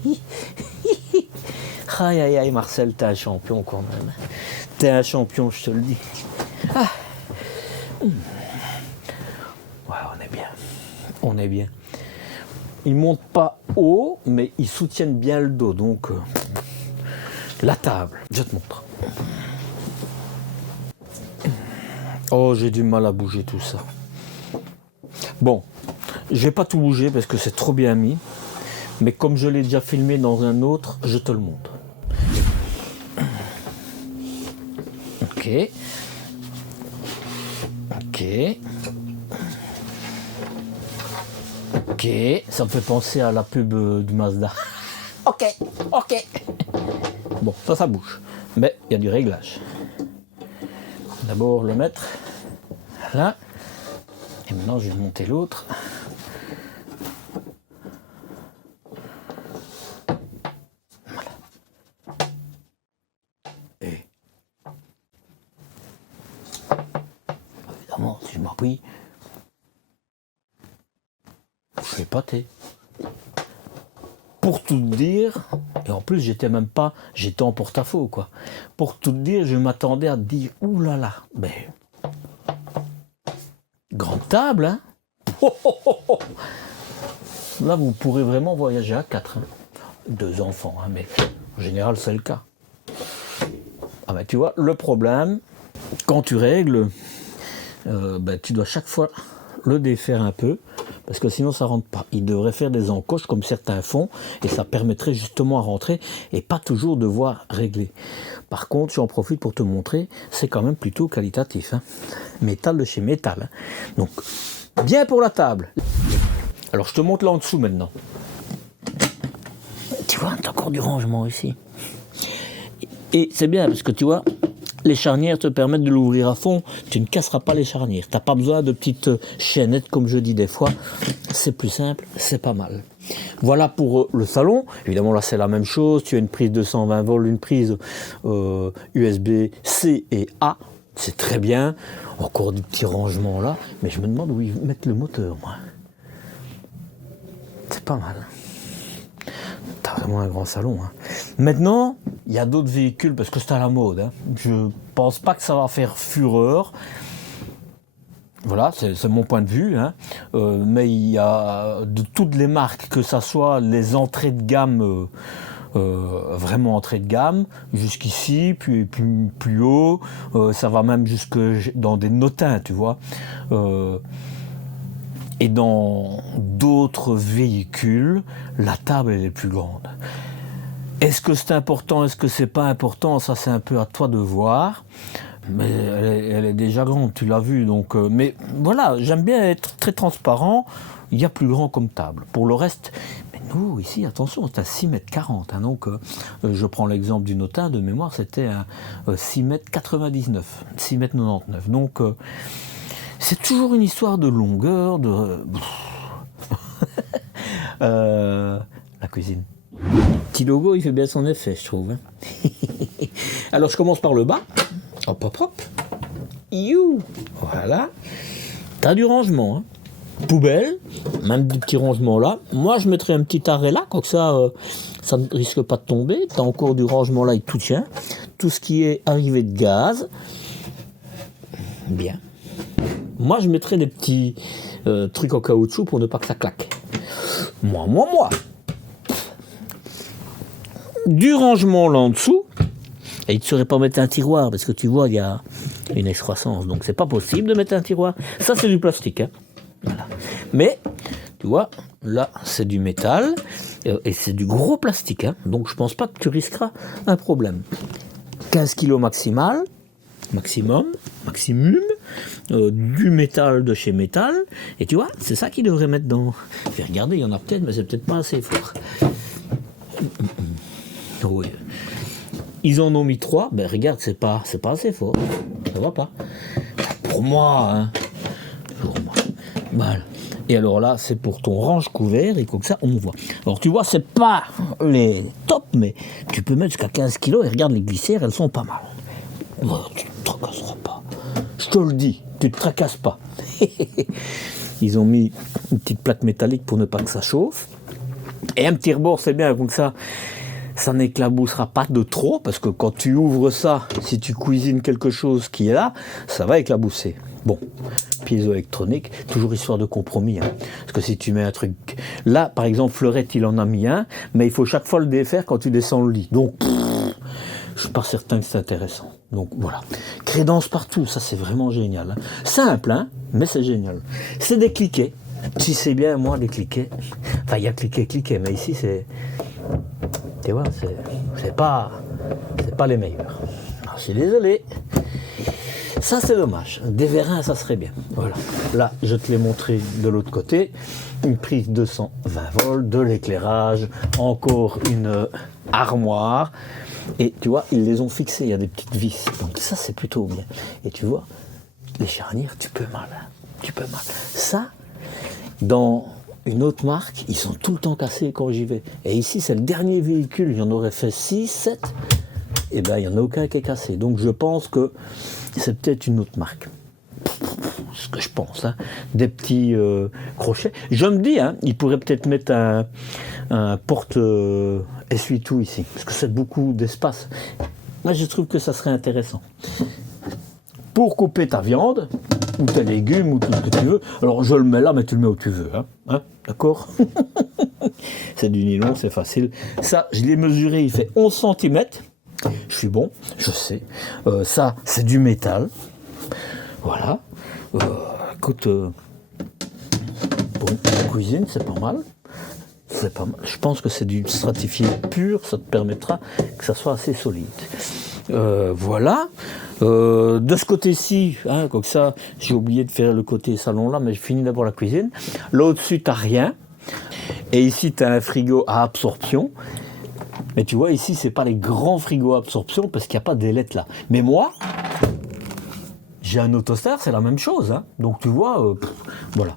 Aïe aïe aïe Marcel, t'es un champion quand même. T'es un champion, je te le dis. Ah. Ouais, on est bien. On est bien. Ils montent pas haut, mais ils soutiennent bien le dos. Donc, la table, je te montre. Oh, j'ai du mal à bouger tout ça. Bon, je vais pas tout bouger parce que c'est trop bien mis. Mais comme je l'ai déjà filmé dans un autre, je te le montre. Ok. Ok. Ok. Ça me fait penser à la pub du Mazda. Ok. Ok. Bon, ça bouge. Mais il y a du réglage. D'abord le mettre là. Et maintenant je vais monter l'autre. Voilà. Et évidemment, si je m'appuie, je vais pâter. Pour tout te dire, et en plus j'étais en porte-à-faux quoi. Pour tout te dire, je m'attendais à te dire, oulala, mais grande table, hein. Là vous pourrez vraiment voyager à 4, hein. 2 enfants, hein, mais en général c'est le cas. Ah ben tu vois, le problème, quand tu règles, tu dois chaque fois le défaire un peu, parce que sinon ça rentre pas. Il devrait faire des encoches comme certains font, et ça permettrait justement à rentrer, et pas toujours devoir régler. Par contre, j'en profite pour te montrer, c'est quand même plutôt qualitatif. Hein. Métal de chez Métal. Hein. Donc, bien pour la table. Alors, je te montre là en dessous maintenant. Tu vois, t'as encore du rangement ici. Et c'est bien, parce que tu vois, les charnières te permettent de l'ouvrir à fond. Tu ne casseras pas les charnières. T'as pas besoin de petites chaînettes, comme je dis des fois. C'est plus simple, c'est pas mal. Voilà pour le salon. Évidemment, là, c'est la même chose. Tu as une prise de 120 volts, une prise USB-C et A. C'est très bien. Encore des petits rangements là. Mais je me demande où ils mettent le moteur, moi. C'est pas mal. T'as vraiment un grand salon. Hein. Maintenant, il y a d'autres véhicules, parce que c'est à la mode. Hein. Je pense pas que ça va faire fureur. Voilà, c'est mon point de vue. Hein. Mais il y a de toutes les marques, que ça soit les entrées de gamme, vraiment entrée de gamme, jusqu'ici, puis plus haut. Ça va même jusque dans des notins, tu vois. Et dans d'autres véhicules, la table elle est plus grande. Est-ce que c'est important, est-ce que c'est pas important? Ça c'est un peu à toi de voir. Mais elle est déjà grande, tu l'as vu. Donc, mais voilà, j'aime bien être très transparent. Il y a plus grand comme table. Pour le reste, mais nous ici, attention, c'est à 6,40 m. Hein, donc je prends l'exemple du notin, de mémoire, c'était un 6,99 m, 6,99 m. Donc c'est toujours une histoire de longueur, de... la cuisine. Petit logo, il fait bien son effet, je trouve. Hein. Alors, je commence par le bas. Hop, hop, hop. You. Voilà. T'as du rangement. Hein. Poubelle, même des petits rangements là. Moi, je mettrais un petit arrêt là, comme ça, ça ne risque pas de tomber. T'as encore du rangement là, il tout tient. Tout ce qui est arrivé de gaz. Bien. Moi, je mettrais des petits trucs en caoutchouc pour ne pas que ça claque. Moi. Du rangement là en dessous. Et il ne saurait pas mettre un tiroir, parce que tu vois, il y a une excroissance. Donc, c'est pas possible de mettre un tiroir. Ça, c'est du plastique. Hein. Voilà. Mais, tu vois, là, c'est du métal. Et c'est du gros plastique. Hein. Donc, je pense pas que tu risqueras un problème. 15 kg maximum, du métal de chez Métal. Et tu vois, c'est ça qu'ils devraient mettre dans... Je vais regarder, il y en a peut-être, mais c'est peut-être pas assez fort. Oui. Ils en ont mis 3, ben regarde, c'est pas assez fort. Ça va pas. Pour moi, hein. Pour moi. Voilà. Et alors là, c'est pour ton range couvert et comme ça, on voit. Alors tu vois, c'est pas les tops, mais tu peux mettre jusqu'à 15 kg et regarde les glissières, elles sont pas mal. Oh, tu ne te tracasseras pas. Je te le dis, tu ne te tracasses pas. Ils ont mis une petite plaque métallique pour ne pas que ça chauffe. Et un petit rebord, c'est bien, comme ça n'éclaboussera pas de trop, parce que quand tu ouvres ça, si tu cuisines quelque chose qui est là, ça va éclabousser. Bon, piézoélectronique, toujours histoire de compromis. Hein. Parce que si tu mets un truc... Là, par exemple, Fleurette, il en a mis un, mais il faut chaque fois le défaire quand tu descends le lit. Donc, je suis pas certain que c'est intéressant. Donc, voilà. Crédence partout, ça c'est vraiment génial. Hein. Simple, hein, mais c'est génial. C'est des cliquets. Tu sais bien, moi, les cliquets... Enfin, il y a cliquet, mais ici, c'est... Tu vois, c'est pas les meilleurs. Alors, je suis désolé. Ça, c'est dommage. Des vérins, ça serait bien. Voilà. Là, je te l'ai montré de l'autre côté. Une prise 220 volts, de l'éclairage, encore une armoire. Et tu vois, ils les ont fixés. Il y a des petites vis. Donc ça, c'est plutôt bien. Et tu vois, les charnières, tu peux mal. Hein. Tu peux mal. Ça, dans une autre marque, ils sont tout le temps cassés quand j'y vais. Et ici, c'est le dernier véhicule. Il y en aurait fait 6, 7. Et bien, il n'y en a aucun qui est cassé. Donc, je pense que c'est peut-être une autre marque. Ce que je pense. Hein. Des petits crochets. Je me dis, hein, ils pourraient peut-être mettre un porte essuie-tout ici. Parce que c'est beaucoup d'espace. Moi, je trouve que ça serait intéressant. Pour couper ta viande, ou tes légumes, ou tout ce que tu veux. Alors, je le mets là, mais tu le mets où tu veux. Hein, d'accord. C'est du nylon, c'est facile. Ça, je l'ai mesuré, il fait 11 cm. Je suis bon, je sais. Ça, c'est du métal. Voilà. Écoute, pour la cuisine, c'est pas mal. C'est pas mal. Je pense que c'est du stratifié pur. Ça te permettra que ça soit assez solide. Voilà. De ce côté-ci, hein, comme ça, j'ai oublié de faire le côté salon là, mais je finis d'abord la cuisine. Là au-dessus, t'as rien. Et ici, t'as un frigo à absorption. Mais tu vois, ici, c'est pas les grands frigos à absorption parce qu'il n'y a pas d'ailettes là. Mais moi, j'ai un AutoStar, c'est la même chose. Hein. Donc tu vois, voilà.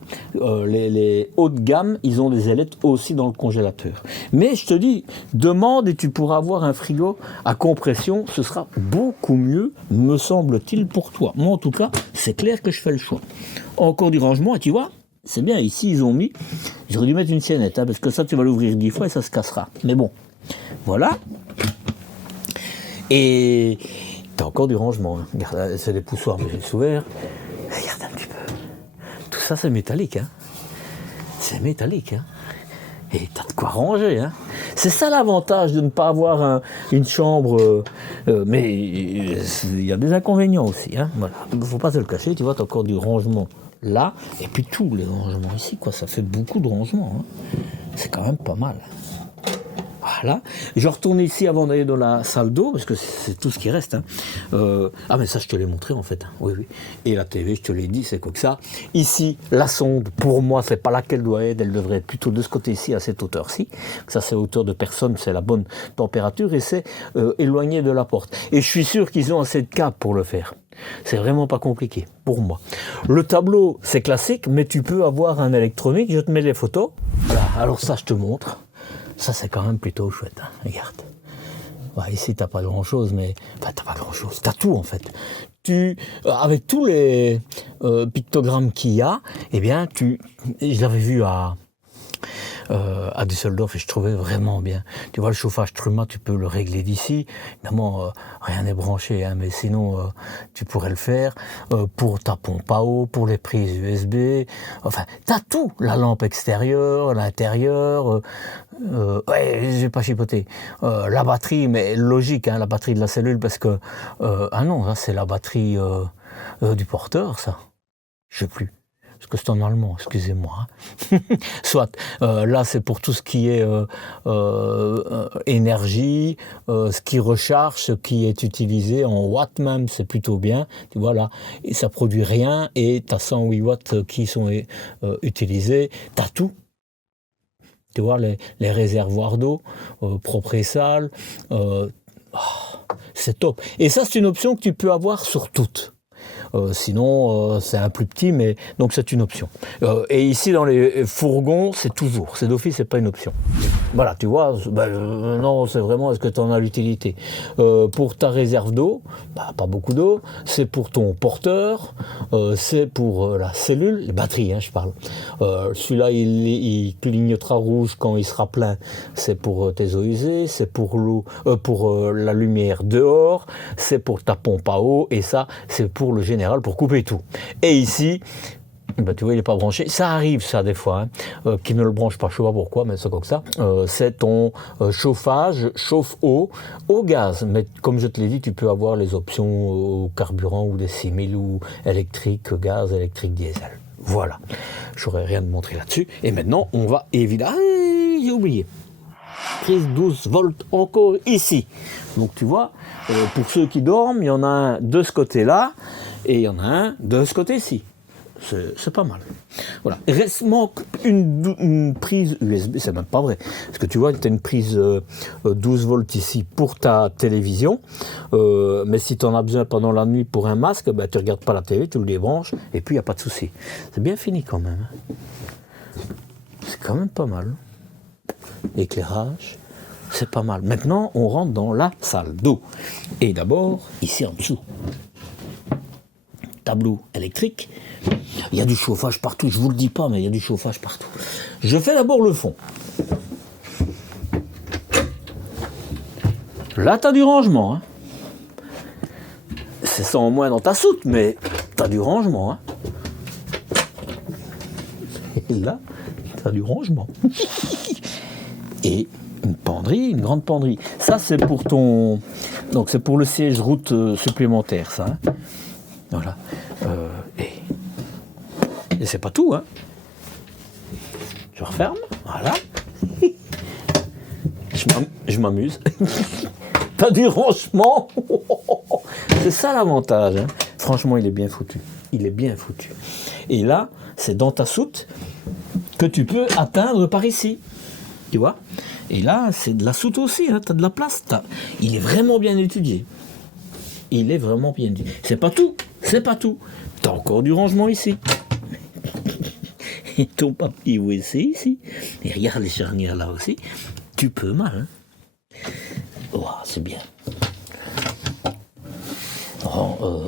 Les hauts de gamme, ils ont des ailettes aussi dans le congélateur. Mais je te dis, demande et tu pourras avoir un frigo à compression. Ce sera beaucoup mieux, me semble-t-il, pour toi. Moi, en tout cas, c'est clair que je fais le choix. Encore du rangement, et tu vois, c'est bien. Ici, ils ont mis... J'aurais dû mettre une chaînette, hein, parce que ça, tu vas l'ouvrir 10 fois et ça se cassera. Mais bon. Voilà. Et t'as encore du rangement. Hein. Regarde, c'est des poussoirs, mais j'ai ouvert. Regarde un petit peu. Tout ça, c'est métallique. Hein. C'est métallique. Hein. Et t'as de quoi ranger. Hein. C'est ça l'avantage de ne pas avoir une chambre. Mais il y a des inconvénients aussi. Hein. Voilà. Il ne faut pas se le cacher. Tu vois, t'as encore du rangement là. Et puis tous les rangements ici. Quoi. Ça fait beaucoup de rangements. Hein. C'est quand même pas mal. Voilà. Je retourne ici avant d'aller dans la salle d'eau, parce que c'est tout ce qui reste. Hein. Ah, mais ça, je te l'ai montré, en fait. Hein. Oui, oui. Et la TV, je te l'ai dit, c'est comme ça. Ici, la sonde, pour moi, c'est pas là qu'elle doit être. Elle devrait être plutôt de ce côté-ci, à cette hauteur-ci. Ça, c'est hauteur de personne, c'est la bonne température, et c'est éloigné de la porte. Et je suis sûr qu'ils ont assez de câbles pour le faire. C'est vraiment pas compliqué, pour moi. Le tableau, c'est classique, mais tu peux avoir un électronique. Je te mets les photos. Voilà. Alors ça, je te montre. Ça, c'est quand même plutôt chouette, hein. Regarde. Ouais, ici, t'as pas grand-chose, mais... Enfin, t'as pas grand-chose. T'as tout, en fait. Avec tous les pictogrammes qu'il y a, eh bien, je l'avais vu à Düsseldorf et je trouvais vraiment bien. Tu vois, le chauffage Truma, tu peux le régler d'ici. Évidemment, rien n'est branché, hein, mais sinon, tu pourrais le faire. Pour ta pompe à eau, pour les prises USB, enfin, t'as tout. La lampe extérieure, l'intérieur. Ouais, j'ai pas chipoté. La batterie, mais logique, hein, la batterie de la cellule, parce que... ah non, ça, c'est la batterie du porteur, ça. Je sais plus. Parce que c'est en allemand, excusez-moi. Soit, là c'est pour tout ce qui est énergie, ce qui recharge, ce qui est utilisé en watts même, c'est plutôt bien. Tu vois là, et ça produit rien et tu as 108 watts qui sont utilisés. Tu as tout. Tu vois, les réservoirs d'eau, propres et sales. C'est top. Et ça, c'est une option que tu peux avoir sur toutes. Sinon, c'est un plus petit, mais donc c'est une option. Et ici, dans les fourgons, c'est d'office, c'est pas une option. Voilà, tu vois, non, c'est vraiment, est-ce que tu en as l'utilité? Pour ta réserve d'eau, pas beaucoup d'eau, c'est pour ton porteur, c'est pour la cellule, les batteries, hein, je parle. Celui-là, il clignotera rouge quand il sera plein, c'est pour tes eaux usées, c'est pour l'eau, pour la lumière dehors, c'est pour ta pompe à eau, et ça, c'est pour le général, pour couper tout. Et ici, tu vois, il n'est pas branché. Ça arrive, ça, des fois, hein, qui ne le branche pas. Je ne sais pas pourquoi, mais c'est comme ça. C'est ton chauffage, chauffe-eau, au gaz. Mais comme je te l'ai dit, tu peux avoir les options au carburant ou des simili ou électrique, gaz, électrique, diesel. Voilà. J'aurais rien de montré là-dessus. Et maintenant, on va évidemment... Ah, j'ai oublié. Prise 12 volts encore ici. Donc, tu vois, pour ceux qui dorment, il y en a un de ce côté-là et il y en a un de ce côté-ci. C'est pas mal. Voilà. Il manque une prise USB, c'est même pas vrai. Parce que tu vois, tu as une prise 12 volts ici pour ta télévision. Mais si tu en as besoin pendant la nuit pour un masque, tu ne regardes pas la télé, tu le débranches et puis il n'y a pas de souci. C'est bien fini quand même. C'est quand même pas mal. L'éclairage, c'est pas mal. Maintenant, on rentre dans la salle d'eau. Et d'abord, ici en dessous. Tableau électrique. Il y a du chauffage partout, je vous le dis pas, mais il y a du chauffage partout. Je fais d'abord le fond. Là, tu as du rangement. Hein. C'est ça en moins dans ta soute, mais tu as du rangement. Hein. Et là, tu as du rangement. Et une penderie, une grande penderie. Ça, c'est pour ton... Donc, c'est pour le siège route supplémentaire, ça. Hein. Voilà. Et c'est pas tout, hein. Je referme, voilà. Je m'amuse. T'as du rangement. C'est ça l'avantage, hein. Franchement, il est bien foutu. Il est bien foutu. Et là, c'est dans ta soute que tu peux atteindre par ici. Tu vois? Et là, c'est de la soute aussi, hein. T'as de la place. Il est vraiment bien étudié. Il est vraiment bien étudié. C'est pas tout. C'est pas tout. T'as encore du rangement ici. Et ton papier WC ici. Et regarde les charnières là aussi. Tu peux mal. Hein. Oh, c'est bien.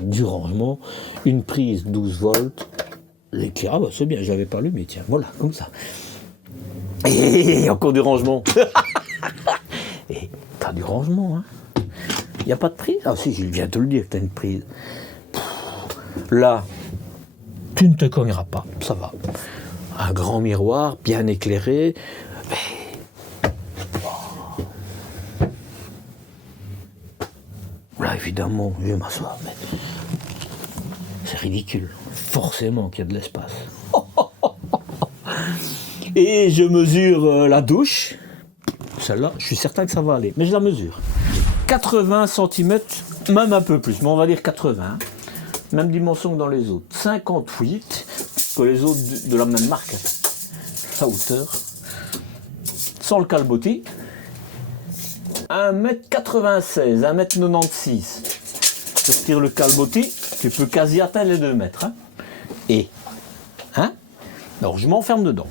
Du rangement. Une prise 12 volts. L'éclairage, c'est bien. J'avais pas allumé. Tiens, voilà, comme ça. Et encore du rangement. Et t'as du rangement. Hein. Il n'y a pas de prise. Ah si, je viens de te le dire que t'as une prise. Là, tu ne te cogneras pas. Ça va. Un grand miroir, bien éclairé. Là, évidemment, je vais m'asseoir, mais c'est ridicule. Forcément qu'il y a de l'espace. Et je mesure la douche. Celle-là, je suis certain que ça va aller, mais je la mesure. 80 cm, même un peu plus, mais on va dire 80. Même dimension que dans les autres. 58 que les autres de la même marque. Sa hauteur. Sans le calbotis. 1m96, 1m96. Tu retires le calbotis, tu peux quasi atteindre les 2 mètres. Hein. Et, hein, alors je m'enferme dedans.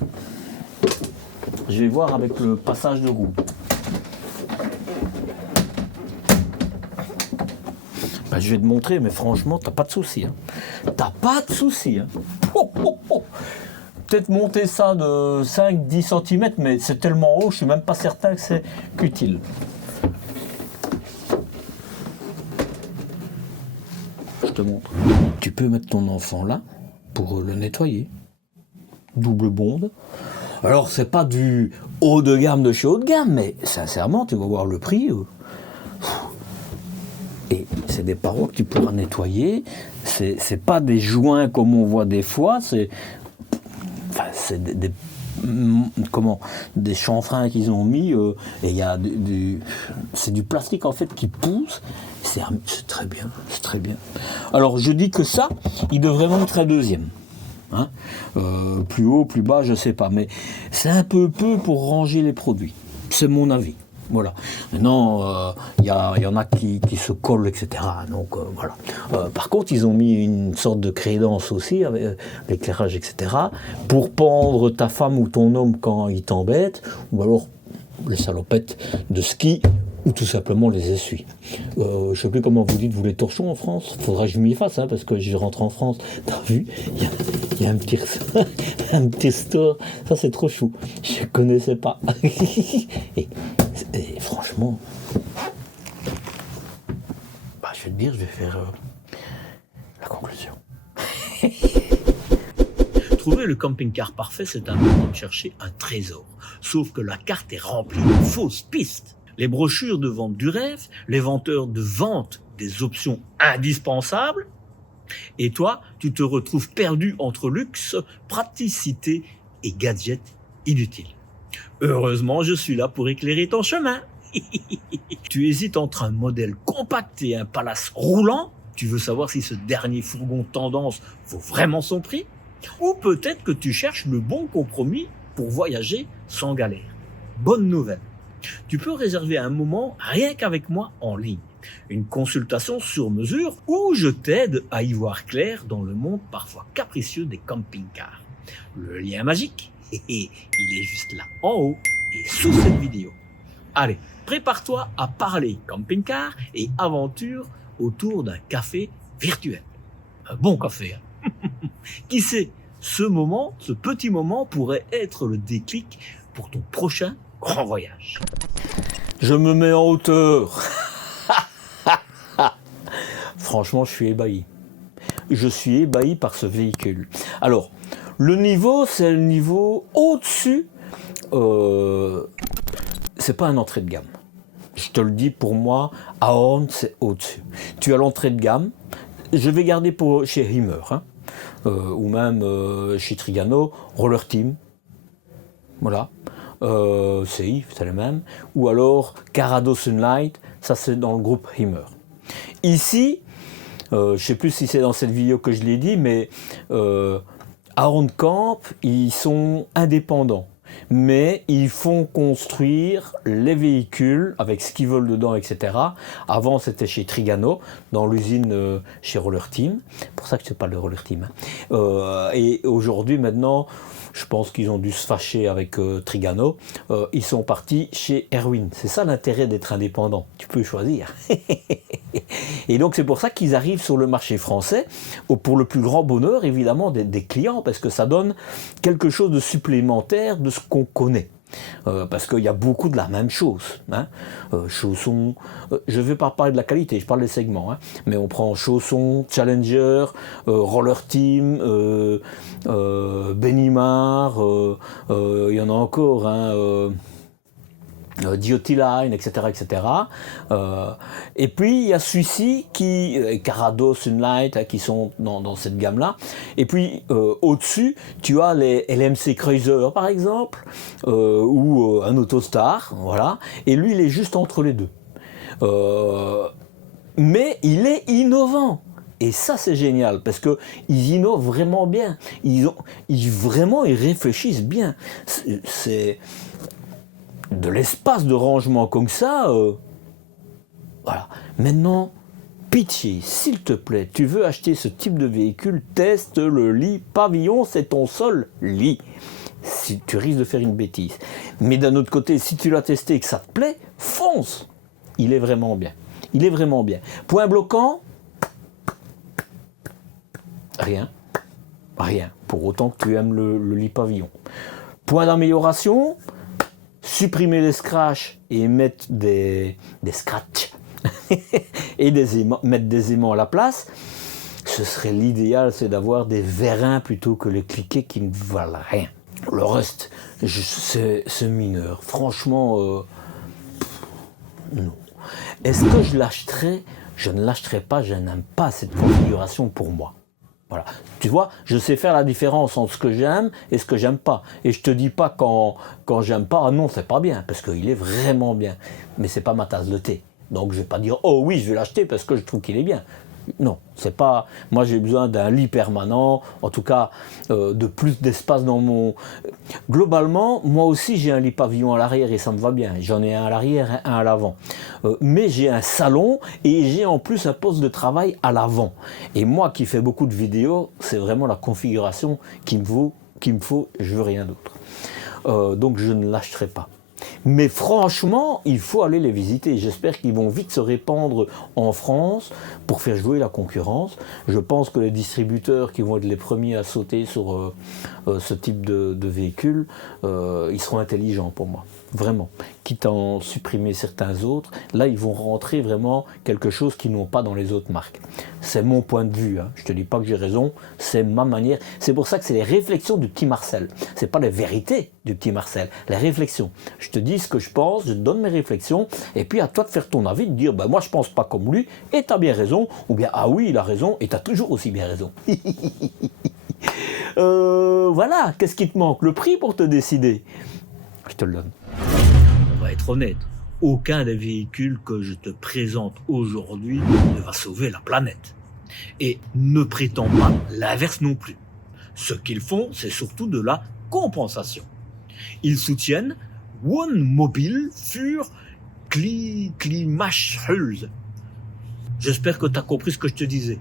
Je vais voir avec le passage de roue. Je vais te montrer, mais franchement, t'as pas de souci. Hein. T'as pas de souci. Hein. Oh, oh, oh. peut-être monter ça de 5-10 cm, mais c'est tellement haut, je suis même pas certain que c'est utile. Je te montre. Tu peux mettre ton enfant là pour le nettoyer. Double bonde. Alors c'est pas du haut de gamme de chez haut de gamme, mais sincèrement, tu vas voir le prix. Et c'est des parois que tu pourras nettoyer. C'est pas des joints comme on voit des fois. C'est des chanfreins qu'ils ont mis. Et il y a c'est du plastique en fait qui pousse. C'est très bien, c'est très bien. Alors je dis que ça, il devrait mettre un deuxième. Hein, plus haut, plus bas, je sais pas, mais c'est un peu pour ranger les produits. C'est mon avis. Voilà. Maintenant, y en a qui se collent, etc. Donc voilà. Par contre, ils ont mis une sorte de crédence aussi avec l'éclairage, etc. pour pendre ta femme ou ton homme quand il t'embête, ou alors les salopettes de ski, ou tout simplement les essuies. Je sais plus comment vous dites, vous les torchons en France. Faudra que je m'y fasse, hein, parce que je rentre en France. T'as vu, il y a un petit store. Ça c'est trop chou. Je connaissais pas. et franchement, je vais te dire, je vais faire la conclusion. Trouver le camping-car parfait, c'est un peu comme chercher un trésor. Sauf que la carte est remplie de fausses pistes. Les brochures de vente du rêve, les venteurs de vente des options indispensables. Et toi, tu te retrouves perdu entre luxe, praticité et gadgets inutiles. Heureusement, je suis là pour éclairer ton chemin. Tu hésites entre un modèle compact et un palace roulant. Tu veux savoir si ce dernier fourgon tendance vaut vraiment son prix? Ou peut-être que tu cherches le bon compromis pour voyager sans galère. Bonne nouvelle. Tu peux réserver un moment rien qu'avec moi en ligne. Une consultation sur mesure où je t'aide à y voir clair dans le monde parfois capricieux des camping-cars. Le lien magique, il est juste là en haut et sous cette vidéo. Allez, prépare-toi à parler camping-car et aventure autour d'un café virtuel. Un bon café, hein. Qui sait, ce petit moment pourrait être le déclic pour ton prochain grand voyage. Je me mets en hauteur. Franchement, je suis ébahi. Je suis ébahi par ce véhicule. Alors, le niveau, c'est le niveau au-dessus. C'est pas un entrée de gamme. Je te le dis, pour moi, à Horn, c'est au-dessus. Tu as l'entrée de gamme. Je vais garder pour chez Himmer, hein, ou même chez Trigano, Roller Team. Voilà. CI, c'est le même. Ou alors Carado Sunlight, ça c'est dans le groupe Himmer. Ici, je ne sais plus si c'est dans cette vidéo que je l'ai dit, mais Aron Camp, ils sont indépendants. Mais ils font construire les véhicules avec ce qu'ils veulent dedans, etc. Avant, c'était chez Trigano, dans l'usine chez Roller Team. C'est pour ça que je parle de Roller Team. Hein. Et aujourd'hui, maintenant, je pense qu'ils ont dû se fâcher avec Trigano. Ils sont partis chez Erwin. C'est ça l'intérêt d'être indépendant. Tu peux choisir. Et donc, c'est pour ça qu'ils arrivent sur le marché français, pour le plus grand bonheur, évidemment, des clients, parce que ça donne quelque chose de supplémentaire de ce qu'on connaît. Parce qu'il y a beaucoup de la même chose. Hein. Chaussons, je ne vais pas parler de la qualité, je parle des segments. Hein. Mais on prend chaussons, Challenger, Roller Team, Benimar, il y en a encore. Hein, Diotiline, etc. etc. Et puis il y a celui-ci qui, Carado, Sunlight, hein, qui sont dans cette gamme-là. Et puis au-dessus, tu as les LMC Cruiser par exemple, ou un Autostar, voilà. Et lui, il est juste entre les deux. Mais il est innovant. Et ça, c'est génial, parce qu'ils innovent vraiment bien. Ils réfléchissent bien. C'est de l'espace de rangement comme ça. Voilà. Maintenant, pitié, s'il te plaît, tu veux acheter ce type de véhicule, teste le lit pavillon, c'est ton seul lit. Si tu risques de faire une bêtise. Mais d'un autre côté, si tu l'as testé et que ça te plaît, fonce. Il est vraiment bien. Il est vraiment bien. Point bloquant, rien. Rien, pour autant que tu aimes le lit pavillon. Point d'amélioration, supprimer les scratchs et mettre des scratchs et mettre des aimants à la place. Ce serait l'idéal, c'est d'avoir des vérins plutôt que les cliquets qui ne valent rien. Le reste, c'est mineur. Franchement, non. Est-ce que je l'achèterais? Je ne l'achèterai pas, je n'aime pas cette configuration pour moi. Voilà. Tu vois, je sais faire la différence entre ce que j'aime et ce que j'aime pas. Et je te dis pas quand j'aime pas, ah non, c'est pas bien, parce qu'il est vraiment bien. Mais c'est pas ma tasse de thé. Donc je vais pas dire, oh oui, je vais l'acheter parce que je trouve qu'il est bien. Non, c'est pas. Moi, j'ai besoin d'un lit permanent, en tout cas de plus d'espace dans mon. Globalement, moi aussi, j'ai un lit pavillon à l'arrière et ça me va bien. J'en ai un à l'arrière, un à l'avant. Mais j'ai un salon et j'ai en plus un poste de travail à l'avant. Et moi, qui fais beaucoup de vidéos, c'est vraiment la configuration qu'il me faut. Je veux rien d'autre. Donc, je ne l'achèterai pas. Mais franchement, il faut aller les visiter. J'espère qu'ils vont vite se répandre en France pour faire jouer la concurrence. Je pense que les distributeurs qui vont être les premiers à sauter sur ce type de véhicule, ils seront intelligents pour moi. Vraiment. Quitte à en supprimer certains autres, là ils vont rentrer vraiment quelque chose qu'ils n'ont pas dans les autres marques. C'est mon point de vue, hein. Je ne te dis pas que j'ai raison, c'est ma manière. C'est pour ça que c'est les réflexions du petit Marcel. Ce n'est pas les vérités du petit Marcel, les réflexions. Je te dis ce que je pense, je te donne mes réflexions, et puis à toi de faire ton avis, de dire ben, moi je pense pas comme lui, et tu as bien raison, ou bien ah oui il a raison, et tu as toujours aussi bien raison. Voilà, qu'est-ce qui te manque? Le prix pour te décider? Je te le donne. On va être honnête, aucun des véhicules que je te présente aujourd'hui ne va sauver la planète. Et ne prétends pas l'inverse non plus. Ce qu'ils font, c'est surtout de la compensation. Ils soutiennent One Mobile für Klimaschutz. J'espère que tu as compris ce que je te disais.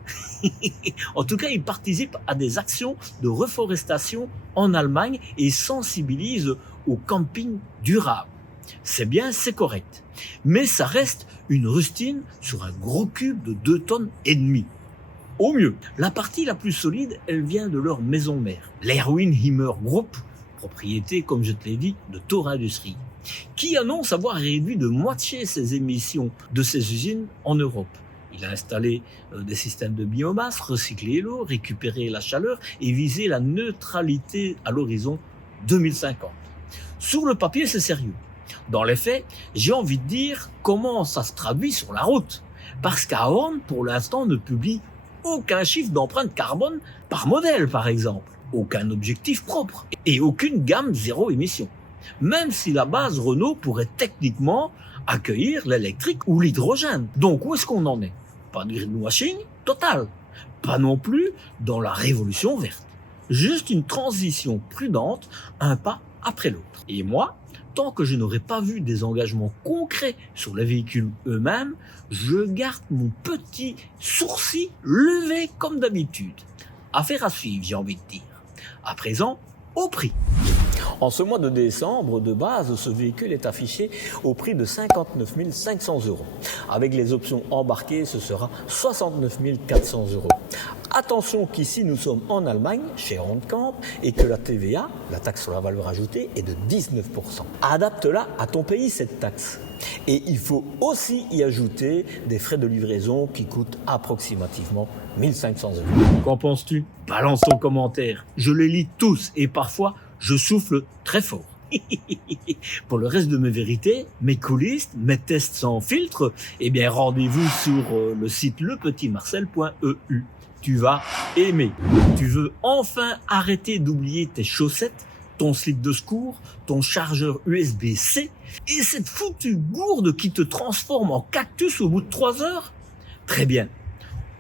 En tout cas, ils participent à des actions de reforestation en Allemagne et sensibilisent au camping durable. C'est bien, c'est correct. Mais ça reste une rustine sur un gros cube de 2 tonnes et demie. Au mieux, la partie la plus solide, elle vient de leur maison mère, l'Erwin Himmer Group, propriété, comme je te l'ai dit, de Thor Industries, qui annonce avoir réduit de moitié ses émissions de ses usines en Europe. Il a installé des systèmes de biomasse, recyclé l'eau, récupéré la chaleur et visé la neutralité à l'horizon 2050. Sur le papier, c'est sérieux. Dans les faits, j'ai envie de dire comment ça se traduit sur la route. Parce qu'Aon, pour l'instant, ne publie aucun chiffre d'empreinte carbone par modèle, par exemple. Aucun objectif propre et aucune gamme zéro émission. Même si la base Renault pourrait techniquement accueillir l'électrique ou l'hydrogène. Donc où est-ce qu'on en est? Pas de greenwashing total. Pas non plus dans la révolution verte. Juste une transition prudente, un pas après l'autre. Et moi, tant que je n'aurai pas vu des engagements concrets sur les véhicules eux-mêmes, je garde mon petit sourcil levé comme d'habitude. Affaire à suivre, j'ai envie de dire. À présent, au prix. En ce mois de décembre, de base, ce véhicule est affiché au prix de 59 500 €. Avec les options embarquées, ce sera 69 400 €. Attention qu'ici, nous sommes en Allemagne, chez Randkamp, et que la TVA, la taxe sur la valeur ajoutée, est de 19%. Adapte-la à ton pays, cette taxe. Et il faut aussi y ajouter des frais de livraison qui coûtent approximativement 1500 €. Qu'en penses-tu? Balance ton commentaire. Je les lis tous et parfois, je souffle très fort. Pour le reste de mes vérités, mes coulisses, mes tests sans filtre, eh bien rendez-vous sur le site lepetitmarcel.eu. Tu vas aimer. Tu veux enfin arrêter d'oublier tes chaussettes, ton slip de secours, ton chargeur USB-C et cette foutue gourde qui te transforme en cactus au bout de 3 heures? Très bien.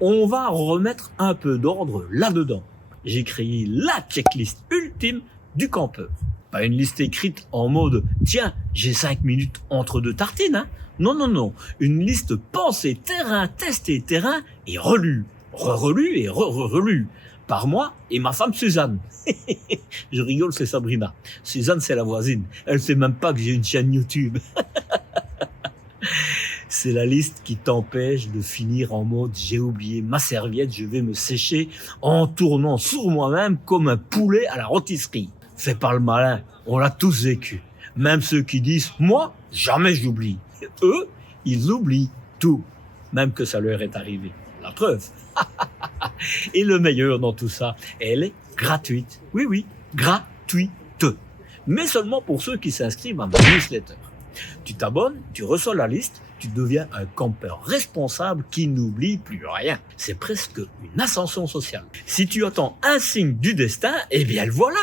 On va remettre un peu d'ordre là-dedans. J'ai créé la checklist ultime du campeur. Pas une liste écrite en mode « Tiens, j'ai 5 minutes entre 2 tartines hein ». Non, non, non. Une liste pensée terrain, testée terrain et relue. Relue et relue. Par moi et ma femme Suzanne. Je rigole, c'est Sabrina. Suzanne, c'est la voisine. Elle sait même pas que j'ai une chaîne YouTube. C'est la liste qui t'empêche de finir en mode j'ai oublié ma serviette, je vais me sécher en tournant sur moi-même comme un poulet à la rôtisserie. Fais pas le malin, on l'a tous vécu. Même ceux qui disent moi, jamais j'oublie. Eux, ils oublient tout, même que ça leur est arrivé. La preuve. Et le meilleur dans tout ça, elle est gratuite. Oui, oui, gratuite. Mais seulement pour ceux qui s'inscrivent à ma newsletter. Tu t'abonnes, tu reçois la liste, tu deviens un campeur responsable qui n'oublie plus rien. C'est presque une ascension sociale. Si tu attends un signe du destin, eh bien le voilà.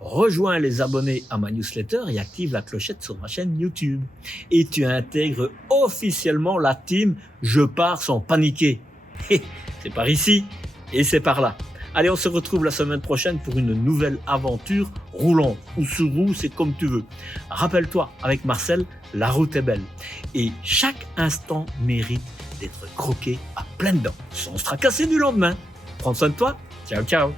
Rejoins les abonnés à ma newsletter et active la clochette sur ma chaîne YouTube. Et tu intègres officiellement la team Je pars sans paniquer. C'est par ici et c'est par là. Allez, on se retrouve la semaine prochaine pour une nouvelle aventure, roulant ou sur roue, c'est comme tu veux. Rappelle-toi, avec Marcel, la route est belle. Et chaque instant mérite d'être croqué à pleines dents, sans se tracasser du lendemain. Prends soin de toi. Ciao, ciao.